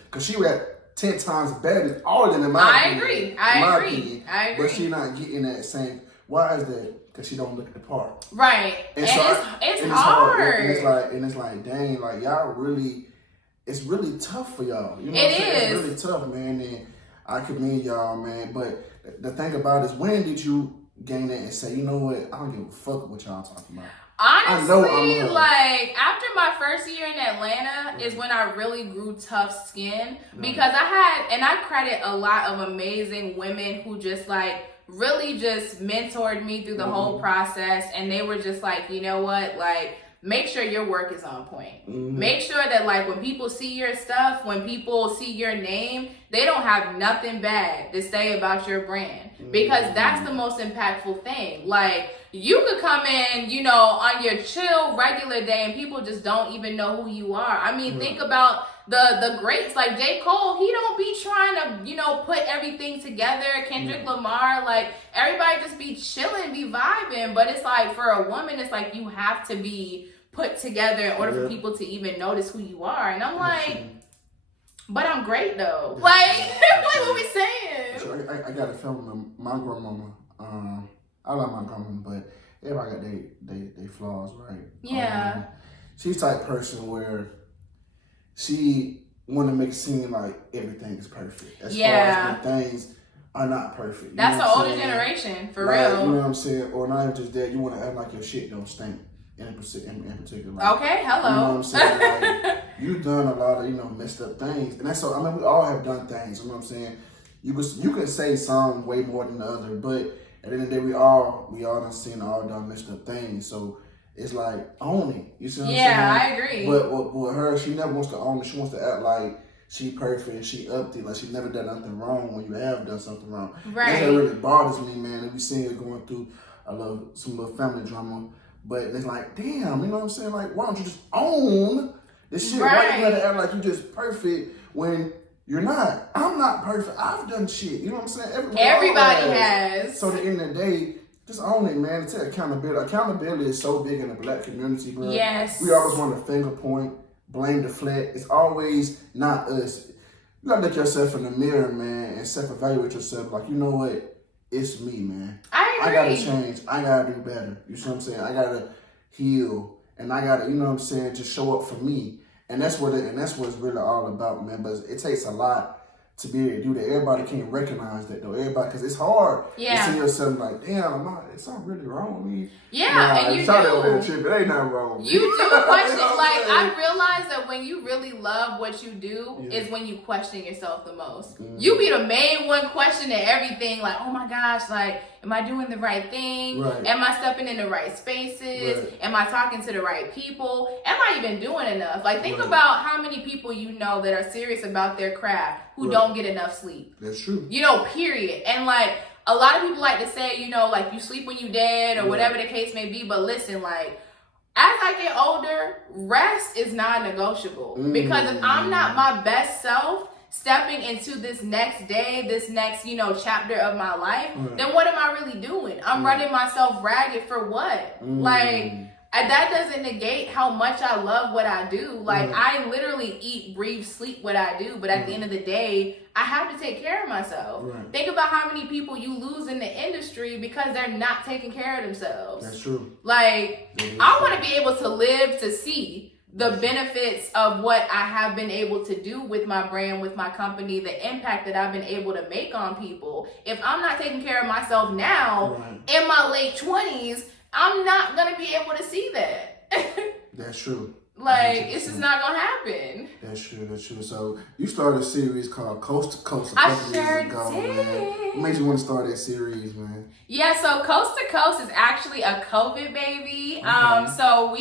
because she rap 10 times better than all of them in my opinion. I agree. But she not getting that same. Why is that? Because she don't look at the part. Right. And so it's hard. And it's like, dang, like y'all really, it's really tough for y'all. You know it what I'm saying? is. It's really tough, man. And I commend y'all, man. But the thing about it is, when did you gain that and say, you know what, I don't give a fuck what y'all talking about? Honestly, like after my first year in Atlanta is when I really grew tough skin, because I credit a lot of amazing women who just like really just mentored me through the whole process, and they were just like, you know what, like make sure your work is on point. Make sure that like when people see your stuff, when people see your name, they don't have nothing bad to say about your brand, because that's the most impactful thing. Like you could come in, on your chill regular day and people just don't even know who you are. I mean, think about the greats like J. Cole. He don't be trying to, put everything together. Kendrick Lamar, like everybody just be chilling, be vibing. But it's like for a woman, it's like you have to be put together in order for people to even notice who you are. And I'm like, but I'm great though. Like what we saying? So I got to film my grandmama. I love my grandmama, but everybody got they flaws, right? Yeah. She's the type of person where she want to make it seem like everything is perfect. As far as when things are not perfect. That's the older generation, for real. You know what I'm saying? Or not even just that, you want to act like your shit don't stink. In particular. Okay, hello. You know what I'm saying? Like, you've done a lot of, messed up things. And that's so, we all have done things, you know what I'm saying? You can say some way more than the other, but at the end of the day, we all done seen all done messed up things. So it's like, own it. You see what I'm saying? Yeah, I agree. But with her, she never wants to own it. She wants to act like she perfect and she up there, like she never done nothing wrong when you have done something wrong. Right. That's what really bothers me, man. And we see her going through some little family drama. But it's like, damn, you know what I'm saying? Like, why don't you just own this shit? Right. Why you gotta act like you just perfect when you're not? I'm not perfect. I've done shit. You know what I'm saying? Everybody has. So at the end of the day, just own it, man. It's accountability. Accountability is so big in the black community, bro. Yes. We always want to finger point, blame, deflect. It's always not us. You gotta look yourself in the mirror, man, and self-evaluate yourself. Like, you know what? It's me, man. I agree. I gotta change. I gotta do better. You see what I'm saying? I gotta heal, and I gotta, you know what I'm saying, just show up for me. And that's what it's really all about, man. But it takes a lot to be able to do that. Everybody can't recognize that though. Everybody, because it's hard to see yourself like, damn, is something really wrong with me? Yeah, and you do. It ain't nothing wrong with me. You do question. Like, I realize that when you really love what you do is when you question yourself the most. You be the main one questioning everything. Like, oh my gosh, like, am I doing the right thing? Right. Am I stepping in the right spaces? Right. Am I talking to the right people? Am I even doing enough? Like, think about how many people you know that are serious about their craft who don't get enough sleep. That's true. Period. And like, a lot of people like to say, like you sleep when you dead or whatever the case may be. But listen, like, as I get older, rest is non-negotiable. Because if I'm not my best self stepping into this next day, this next, chapter of my life, then what am I really doing? I'm running myself ragged for what? Like, that doesn't negate how much I love what I do. Like, I literally eat, breathe, sleep what I do. But at the end of the day, I have to take care of myself. Think about how many people you lose in the industry because they're not taking care of themselves. That's true. Like, I want to be able to live to see the benefits of what I have been able to do with my brand, with my company, the impact that I've been able to make on people. If I'm not taking care of myself now, in my late 20s, I'm not going to be able to see that. That's true. Like, it's just not going to happen. That's true, that's true. So, you started a series called Coast to Coast a I couple sure years ago, did. man. What made you want to start that series, man? Yeah, so Coast to Coast is actually a COVID baby. So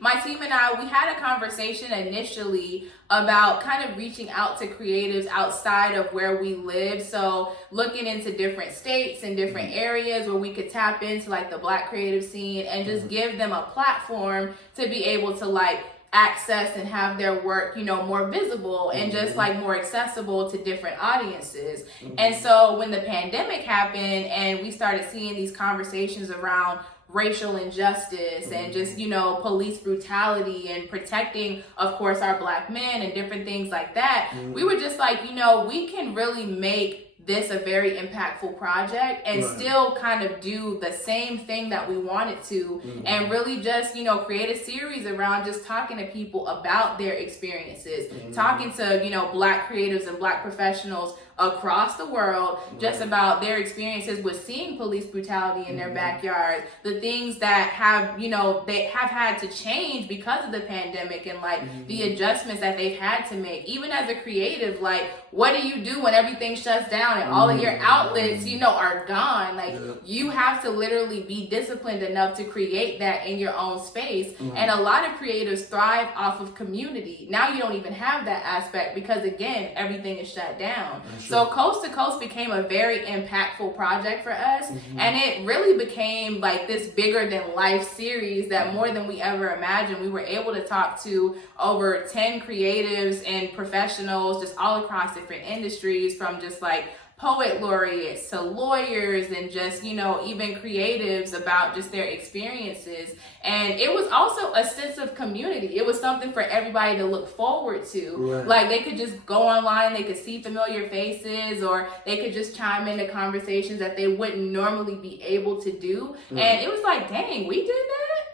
my team and I, we had a conversation initially about kind of reaching out to creatives outside of where we live. So looking into different states and different areas where we could tap into like the Black creative scene and just give them a platform to be able to like access and have their work, you know, more visible and just like more accessible to different audiences. And so when the pandemic happened and we started seeing these conversations around racial injustice and just, you know, police brutality and protecting, of course, our Black men and different things like that, we were just like, you know, we can really make this a very impactful project and still kind of do the same thing that we wanted to and really just, you know, create a series around just talking to people about their experiences, talking to, you know, Black creatives and Black professionals across the world just about their experiences with seeing police brutality in their backyard, the things that have, you know, they have had to change because of the pandemic and like the adjustments that they've had to make. Even as a creative, like, what do you do when everything shuts down and all of your outlets, you know, are gone? Like, you have to literally be disciplined enough to create that in your own space. And a lot of creatives thrive off of community. Now you don't even have that aspect because, again, everything is shut down. So Coast to Coast became a very impactful project for us. And it really became like this bigger than life series that more than we ever imagined. We were able to talk to over 10 creatives and professionals just all across different industries, from just like poet laureates to lawyers and just, you know, even creatives about just their experiences. And it was also a sense of community. It was something for everybody to look forward to. Like, they could just go online, they could see familiar faces, or they could just chime into conversations that they wouldn't normally be able to do. And it was like, dang, we did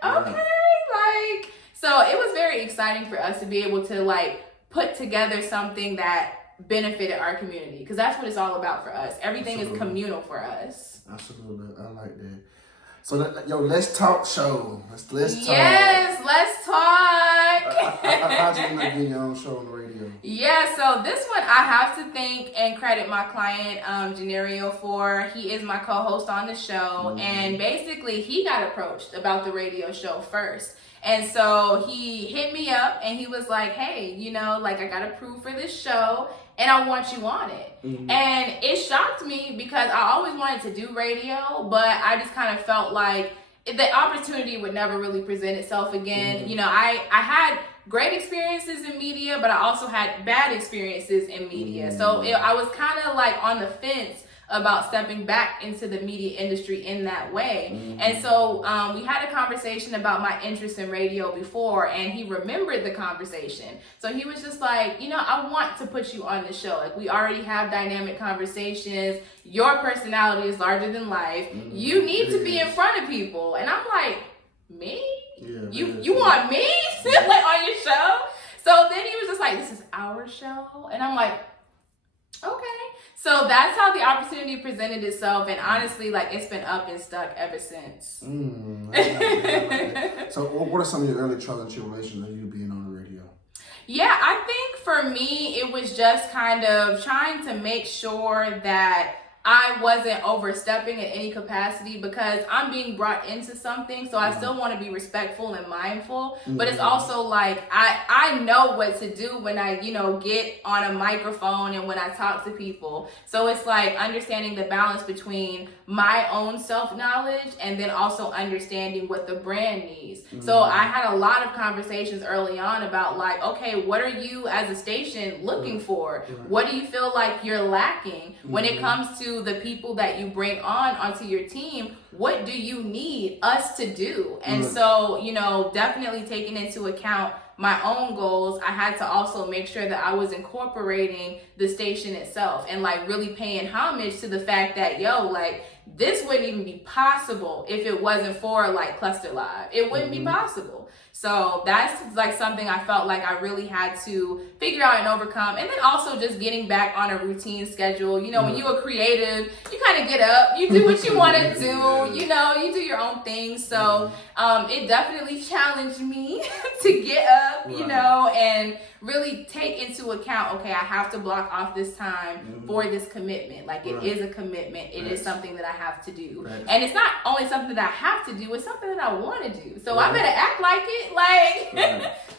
that? Okay. Like, so it was very exciting for us to be able to like put together something that benefited our community, because that's what it's all about for us. Everything is communal for us. Absolutely, I like that. So, let's talk show. Let's talk. Yes, let's talk. How'd you end up getting your own show on the radio? Yeah, so this one I have to thank and credit my client, Generio, for. He is my co-host on the show, and basically he got approached about the radio show first. And so he hit me up and he was like, hey, you know, like, I got approved for this show and I want you on it. And it shocked me because I always wanted to do radio, but I just kind of felt like the opportunity would never really present itself again. You know, I had great experiences in media, but I also had bad experiences in media. So I was kind of like on the fence about stepping back into the media industry in that way. And so we had a conversation about my interest in radio before, and he remembered the conversation. So he was just like, you know, I want to put you on the show. Like, we already have dynamic conversations. Your personality is larger than life. You need to be in front of people. And I'm like, me? You want me like on your show? So then he was just like, this is our show. And I'm like, okay. So that's how the opportunity presented itself, and honestly, like, it's been up and stuck ever since. I like that. So what are some of your early trials and tribulations of you being on the radio? Yeah, I think for me, it was just kind of trying to make sure that I wasn't overstepping in any capacity, because I'm being brought into something, so I still want to be respectful and mindful, but it's also like I know what to do when I, you know, get on a microphone and when I talk to people. So it's like understanding the balance between my own self-knowledge and then also understanding what the brand needs. So I had a lot of conversations early on about like, okay, what are you as a station looking for? What do you feel like you're lacking when it comes to to the people that you bring onto your team, what do you need us to do? And so, you know, definitely taking into account my own goals, I had to also make sure that I was incorporating the station itself and like really paying homage to the fact that, yo, like this wouldn't even be possible if it wasn't for like Cluster Live. It wouldn't be possible. So that's like something I felt like I really had to figure out and overcome. And then also just getting back on a routine schedule. You know, when you're a creative, you kind of get up, you do what you want to do, you know, you do your own thing. So it definitely challenged me to get up, you know, and really take into account, okay, I have to block off this time for this commitment. Like it is a commitment. It is something that I have to do. And it's not only something that I have to do, it's something that I want to do. So I better act like it. Like,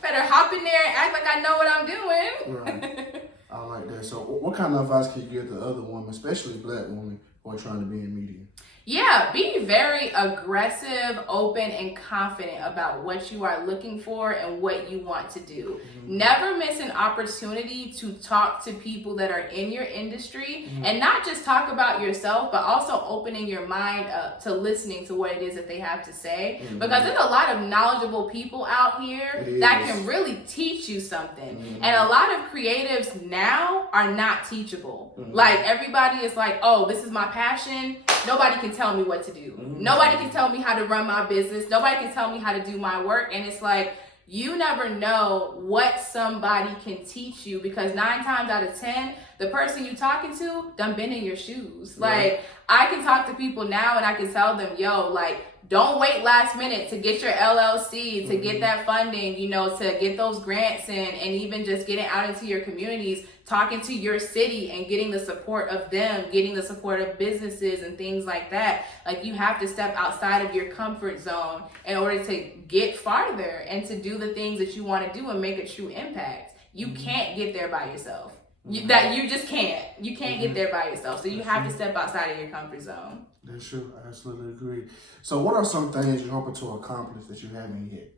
better hop in there and act like I know what I'm doing. Right. I like that. So what kind of advice can you give to other women, especially Black women, who are trying to be in media? Yeah, be very aggressive, open, and confident about what you are looking for and what you want to do. Never miss an opportunity to talk to people that are in your industry and not just talk about yourself, but also opening your mind up to listening to what it is that they have to say. Because there's a lot of knowledgeable people out here that can really teach you something. And a lot of creatives now are not teachable. Like everybody is like, oh, this is my passion. Nobody can tell me what to do. Nobody can tell me how to run my business. Nobody can tell me how to do my work. And it's like, you never know what somebody can teach you, because 9 times out of 10, the person you talking to done been in your shoes. Like, I can talk to people now and I can tell them, yo, like, don't wait last minute to get your LLC, to get that funding, you know, to get those grants in, and even just getting out into your communities, talking to your city and getting the support of them, getting the support of businesses and things like that. Like, you have to step outside of your comfort zone in order to get farther and to do the things that you want to do and make a true impact. You can't get there by yourself. You just can't. You can't get there by yourself. So you have to step outside of your comfort zone. That's true. I absolutely agree. So what are some things you're hoping to accomplish that you haven't yet?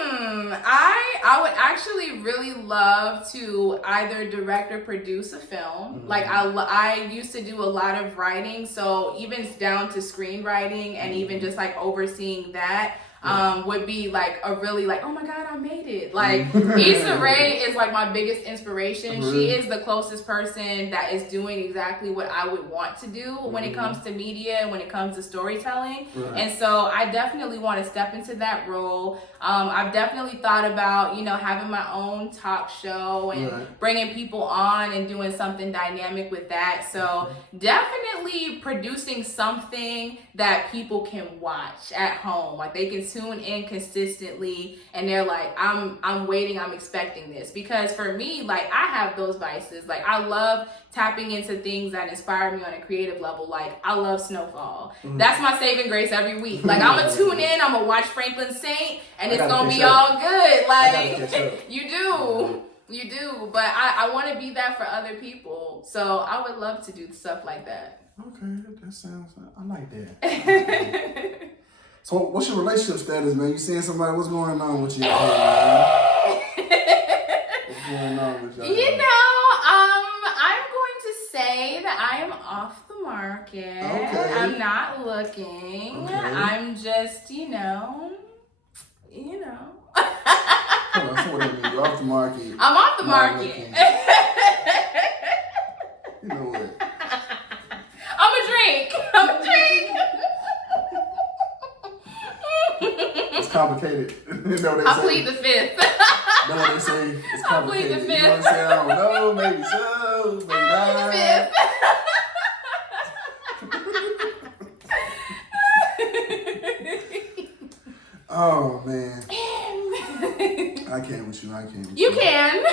I would actually really love to either direct or produce a film. Like I used to do a lot of writing, so even down to screenwriting and even just like overseeing that. Would be like a really like, oh my God, I made it. Like Issa Rae is like my biggest inspiration. She is the closest person that is doing exactly what I would want to do when it comes to media and when it comes to storytelling. And so I definitely want to step into that role. I've definitely thought about, you know, having my own talk show and bringing people on and doing something dynamic with that. So definitely producing something that people can watch at home. Like they can tune in consistently and they're like, I'm waiting, I'm expecting this. Because for me, like I have those vices. Like I love tapping into things that inspire me on a creative level. Like I love Snowfall. That's my saving grace every week. Like I'm gonna tune in, I'm gonna watch Franklin Saint, and it's gonna be all good. Like you do. But I want to be that for other people. So I would love to do stuff like that. Okay, that sounds, I like that. So what's your relationship status, man? You seeing somebody? What's going on with you? Man? What's going on with you? You know, I'm going to say that I am off the market. Okay. I'm not looking. Okay. I'm just, you know. Hold on, so what do you mean? You're off the market. I'm off the market. You know what? I'm a drink. It's complicated. You know what they I say? plead the fifth. You know what they say? It's I plead the complicated. fifth. You know what I'm saying? I don't know. Maybe so. Maybe not. Fifth. Oh, man. I can't with you. You can.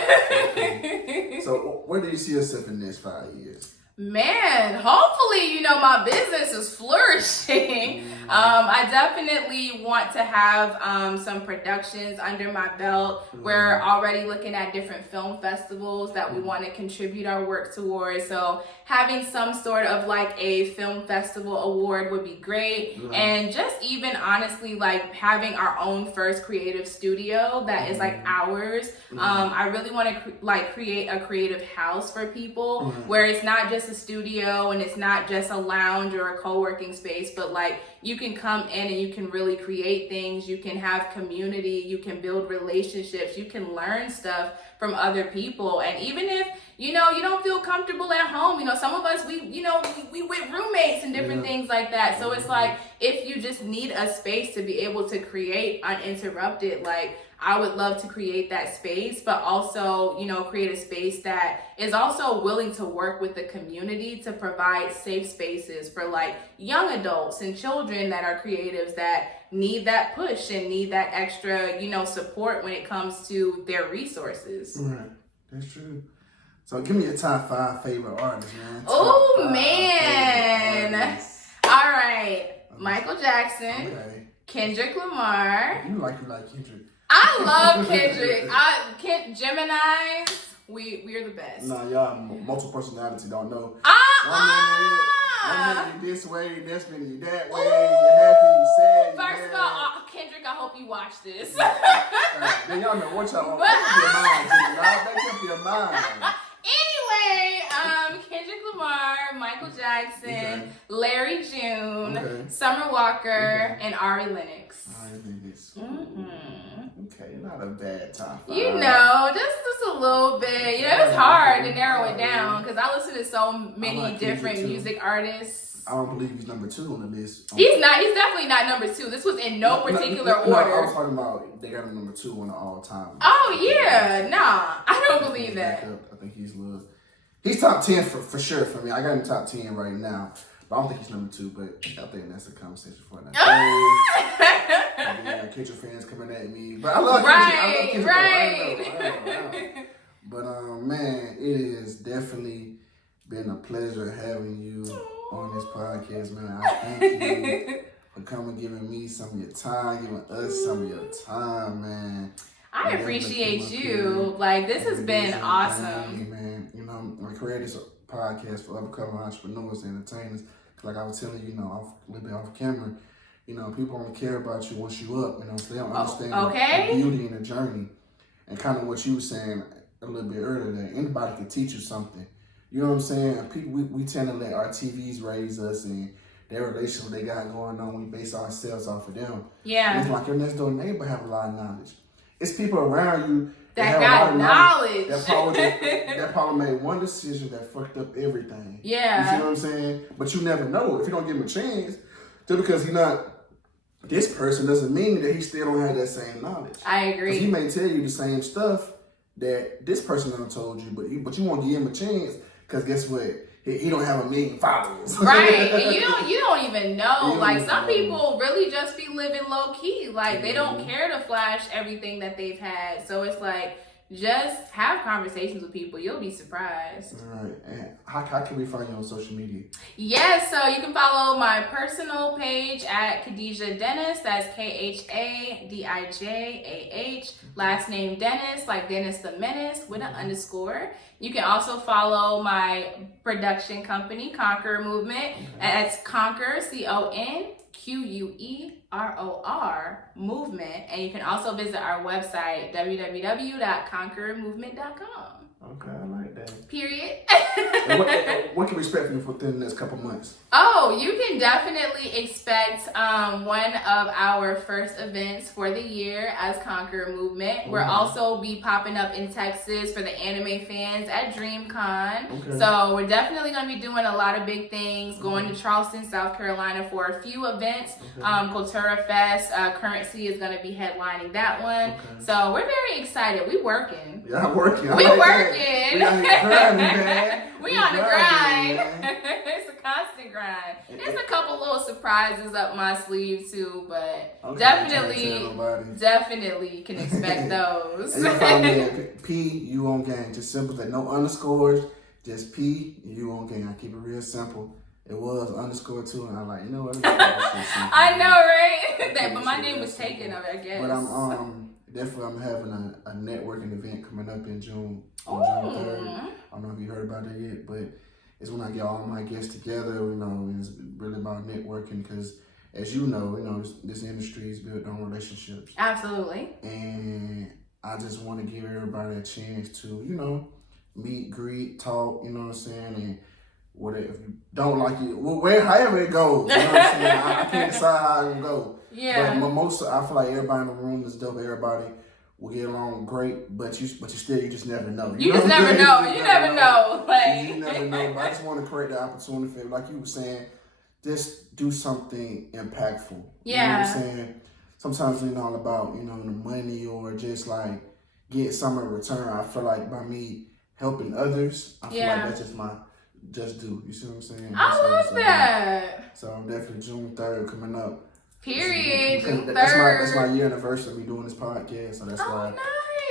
Okay. So where do you see yourself in the next 5 years? Man, hopefully, you know, my business is flourishing. I definitely want to have some productions under my belt. We're already looking at different film festivals that we want to contribute our work towards. So having some sort of like a film festival award would be great. And just even honestly, like having our own first creative studio that is like ours. I really want to create a creative house for people where it's not just just a studio and it's not just a lounge or a co-working space, but like you can come in and you can really create things. You can have community, you can build relationships, you can learn stuff from other people. And even if, you know, you don't feel comfortable at home, you know, some of us, we with roommates and different things like that. So it's like, if you just need a space to be able to create uninterrupted, like, I would love to create that space, but also, you know, create a space that is also willing to work with the community to provide safe spaces for like young adults and children that are creatives that need that push and need that extra, you know, support when it comes to their resources. Right, that's true. So give me your top 5 favorite artists, man. Oh man! All right, Michael Jackson, Okay. Kendrick Lamar. You like Kendrick. I love Kendrick. Geminis, we are the best. Nah, y'all multiple personality don't know. One minute you this way, next minute you that way. You're happy, you sad. You First mad. of all, Kendrick, I hope you watch this. Then y'all know what y'all want. Make up your mind, Kendrick. Make up your mind. Anyway, Kendrick Lamar, Michael Jackson, Larry June, Summer Walker, and Ari Lennox. Ari Lennox. Okay, not a bad top 5. You know, just a little bit. You know, it's hard to narrow it down because I listen to so many different music artists. I don't believe he's number 2 on the list. He's not. He's definitely not number 2. This was in no particular order. No, I was talking about they got him number 2 on the all-time. Oh yeah, nah, I don't believe that. I think he's top 10 for sure for me. I got him top 10 right now. But I don't think he's number 2, but I think that's a conversation for another day. Yeah, Kendrick fans coming at me. But I love Kendrick. I know. But man, it has definitely been a pleasure having you on this podcast, man. I thank you for coming, giving me some of your time, giving us some of your time, man. I appreciate you. Like, this has been awesome. Man, you know, I created this podcast for upcoming entrepreneurs and entertainers. Like I was telling you, a little bit off camera, you know, people don't care about you once you up, you know, so they don't understand the beauty and the journey. And kind of what you were saying a little bit earlier, that anybody can teach you something. You know what I'm saying? And people, we tend to let our TVs raise us and their relationship they got going on. We base ourselves off of them. Yeah. And it's like your next door neighbor have a lot of knowledge. It's people around you that got knowledge. That probably made one decision that fucked up everything. Yeah. You see what I'm saying? But you never know. If you don't give him a chance, just because he's not this person doesn't mean that he still don't have that same knowledge. I agree. Because he may tell you the same stuff that this person done told you, but you won't give him a chance because guess what? He don't have 1 million followers. Right. And you don't even know. Like, some people really just be living low key. Like, they don't care to flash everything that they've had. So it's like, just have conversations with people. You'll be surprised. All right. And how can we find you on social media? Yes, so you can follow my personal page at Khadijah Dennis. That's KHADIJAH. Last name Dennis, like Dennis the Menace with an underscore. You can also follow my production company, Conqueror Movement. And it's Conqueror, CONQUEROR Movement. And you can also visit our website, www.conquerormovement.com. Okay, I like that. Period. What can we expect from you within the next couple months? Oh, you can definitely expect one of our first events for the year as Conqueror Movement. We'll also be popping up in Texas for the anime fans at DreamCon. Okay. So we're definitely going to be doing a lot of big things, going to Charleston, South Carolina for a few events. Cultura Fest, Currency is going to be headlining that one. Okay. So we're very excited. We working. Yeah, working. We working. We on the grind, man. We on the grind. It's a constant grind. There's a couple little surprises up my sleeve too, but definitely can expect those. And you find me at P U on gang, just simple, that no underscores, just P U on gang. I keep it real simple. It was underscore too, and I'm like, you know what? I know, right? But my name was taken of it, I guess. But I'm having a networking event coming up in June. On June 3rd. I don't know if you heard about that yet, but it's when I get all my guests together, you know, and it's really about networking because, as you know, this industry is built on relationships. Absolutely. And I just want to give everybody a chance to, meet, greet, talk, you know what I'm saying, and whatever. If you don't like it, well, however it goes. You know what I'm saying? I can't decide how it will go. Yeah. But I feel like everybody in the room is dope. Everybody will get along great, but you just never know. You just never know. You never know. Like you never know. But I just want to create the opportunity for, like you were saying, just do something impactful. Yeah. You know what I'm saying? Sometimes it's not all about, the money or just like get some in return. I feel like by me helping others, I feel like that's just my just do. You see what I'm saying? I love that. So I'm definitely June 3rd coming up. Period. June 3rd. That's my year anniversary of me doing this podcast. So that's why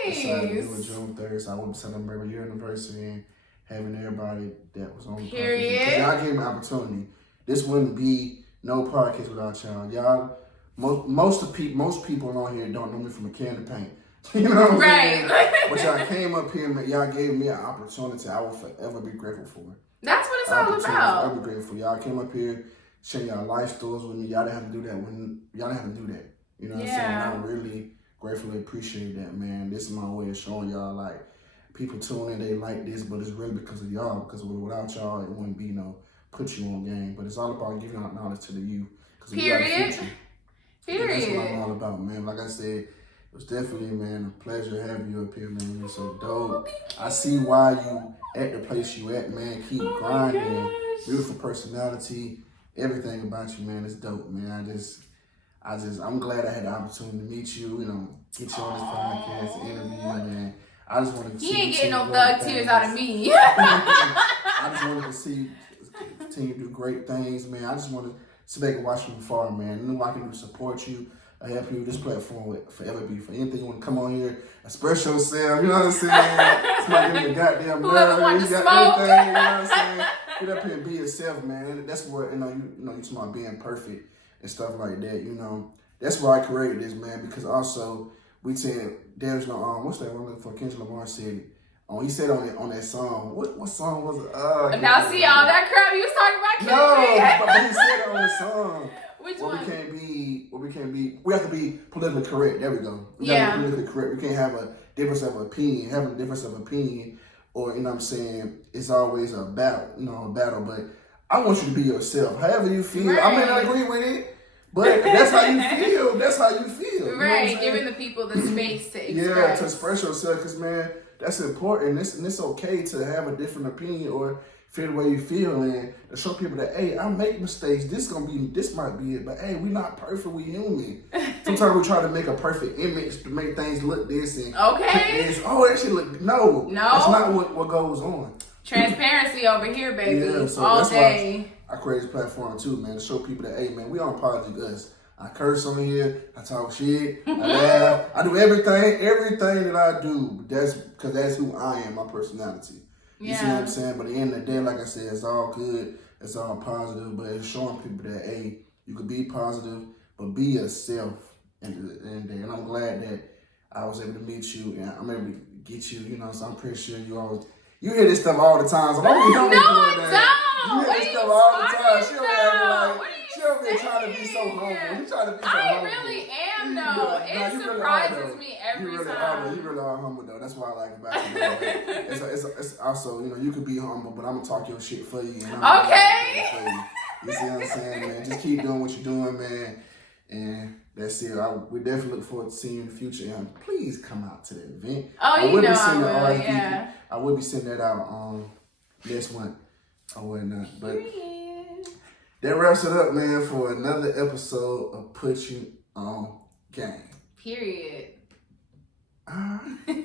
I nice. decided to do it June 3rd. So I want to celebrate my year anniversary and having everybody that was on the podcast. Y'all gave me an opportunity. This wouldn't be no podcast without y'all. Y'all, most people on here don't know me from a can of paint. You know what I'm saying? But y'all came up here and y'all gave me an opportunity I will forever be grateful for. That's what it's all about. I'll be grateful. Y'all came up here, sharing y'all life stories with me. Y'all didn't have to do that y'all didn't have to do that. You know what I'm saying? I really gratefully appreciate that, man. This is my way of showing y'all, like, people tune in, they like this, but it's really because of y'all. Because without y'all, it wouldn't be put you on game. But it's all about giving out knowledge to the youth. Period. That's what I'm all about, man. Like I said, it was definitely, man, a pleasure having you up here, man. You're so dope. I see why you at the place you at, man. Keep grinding. Beautiful personality. Everything about you, man, is dope, man. I'm glad I had the opportunity to meet you, get you on this podcast, interview you, man. I just wanted to see you ain't getting no thug tears out of me. I just wanted to see you continue to do great things, man. I just want to sit back and watch you from far, man. I know I can support you. I help you. This platform will forever be for anything you want to come on here, express yourself. You know what I'm saying? Somebody give me a goddamn nerve. You got anything. You know what I'm saying? Get up here and be yourself, man. And that's where you smart being perfect and stuff like that. That's why I created this, man. Because also we said there's no what's that one for? Kendrick Lamar said it. He said on that song. What song was it? Now see all that crap you was talking about Kendrick. No, but he said it on the song. Which what one? We have to be politically correct. There we go. We have to be politically correct. We can't have a difference of opinion. Having a difference of opinion, or what I'm saying, it's always a battle. But I want you to be yourself. However you feel. Right. I may not agree with it, but that's how you feel. That's how you feel. Right. You know Giving the people the space to express. Yeah, to express yourself, because man, that's important. And it's okay to have a different opinion or feel the way you feel, and to show people that, hey, I make mistakes. This might be it, but hey, we not perfect. We human. Sometimes we try to make a perfect image to make things look this and this. Oh, that should look no. That's not what goes on. Transparency over here, baby. Yeah, so all that's day. Why I created this platform too, man, to show people that, hey, man, we don't apologize us. I curse on here. I talk shit. I laugh. I do everything that I do. That's because that's who I am. My personality. You see what I'm saying? But at the end of the day, like I said, it's all good. It's all positive. But it's showing people that, hey, you can be positive, but be yourself. And I'm glad that I was able to meet you and I'm able to get you, so I'm pretty sure you hear this stuff all the time. So no, I don't. You hear this stuff all the time. She over here trying to be so humble. You trying to be so humble. I really am, though. It surprises me every time. You really are humble, though. That's what I like about you. It's also, you could be humble, but I'm going to talk your shit for you. Okay. You see what I'm saying, man? Just keep doing what you're doing, man. And that's it. We definitely look forward to seeing you in the future. And please come out to the event. Oh, I will. Yeah. I will be sending that out next month or whatnot. But that wraps it up, man, for another episode of Put You On Game. Period.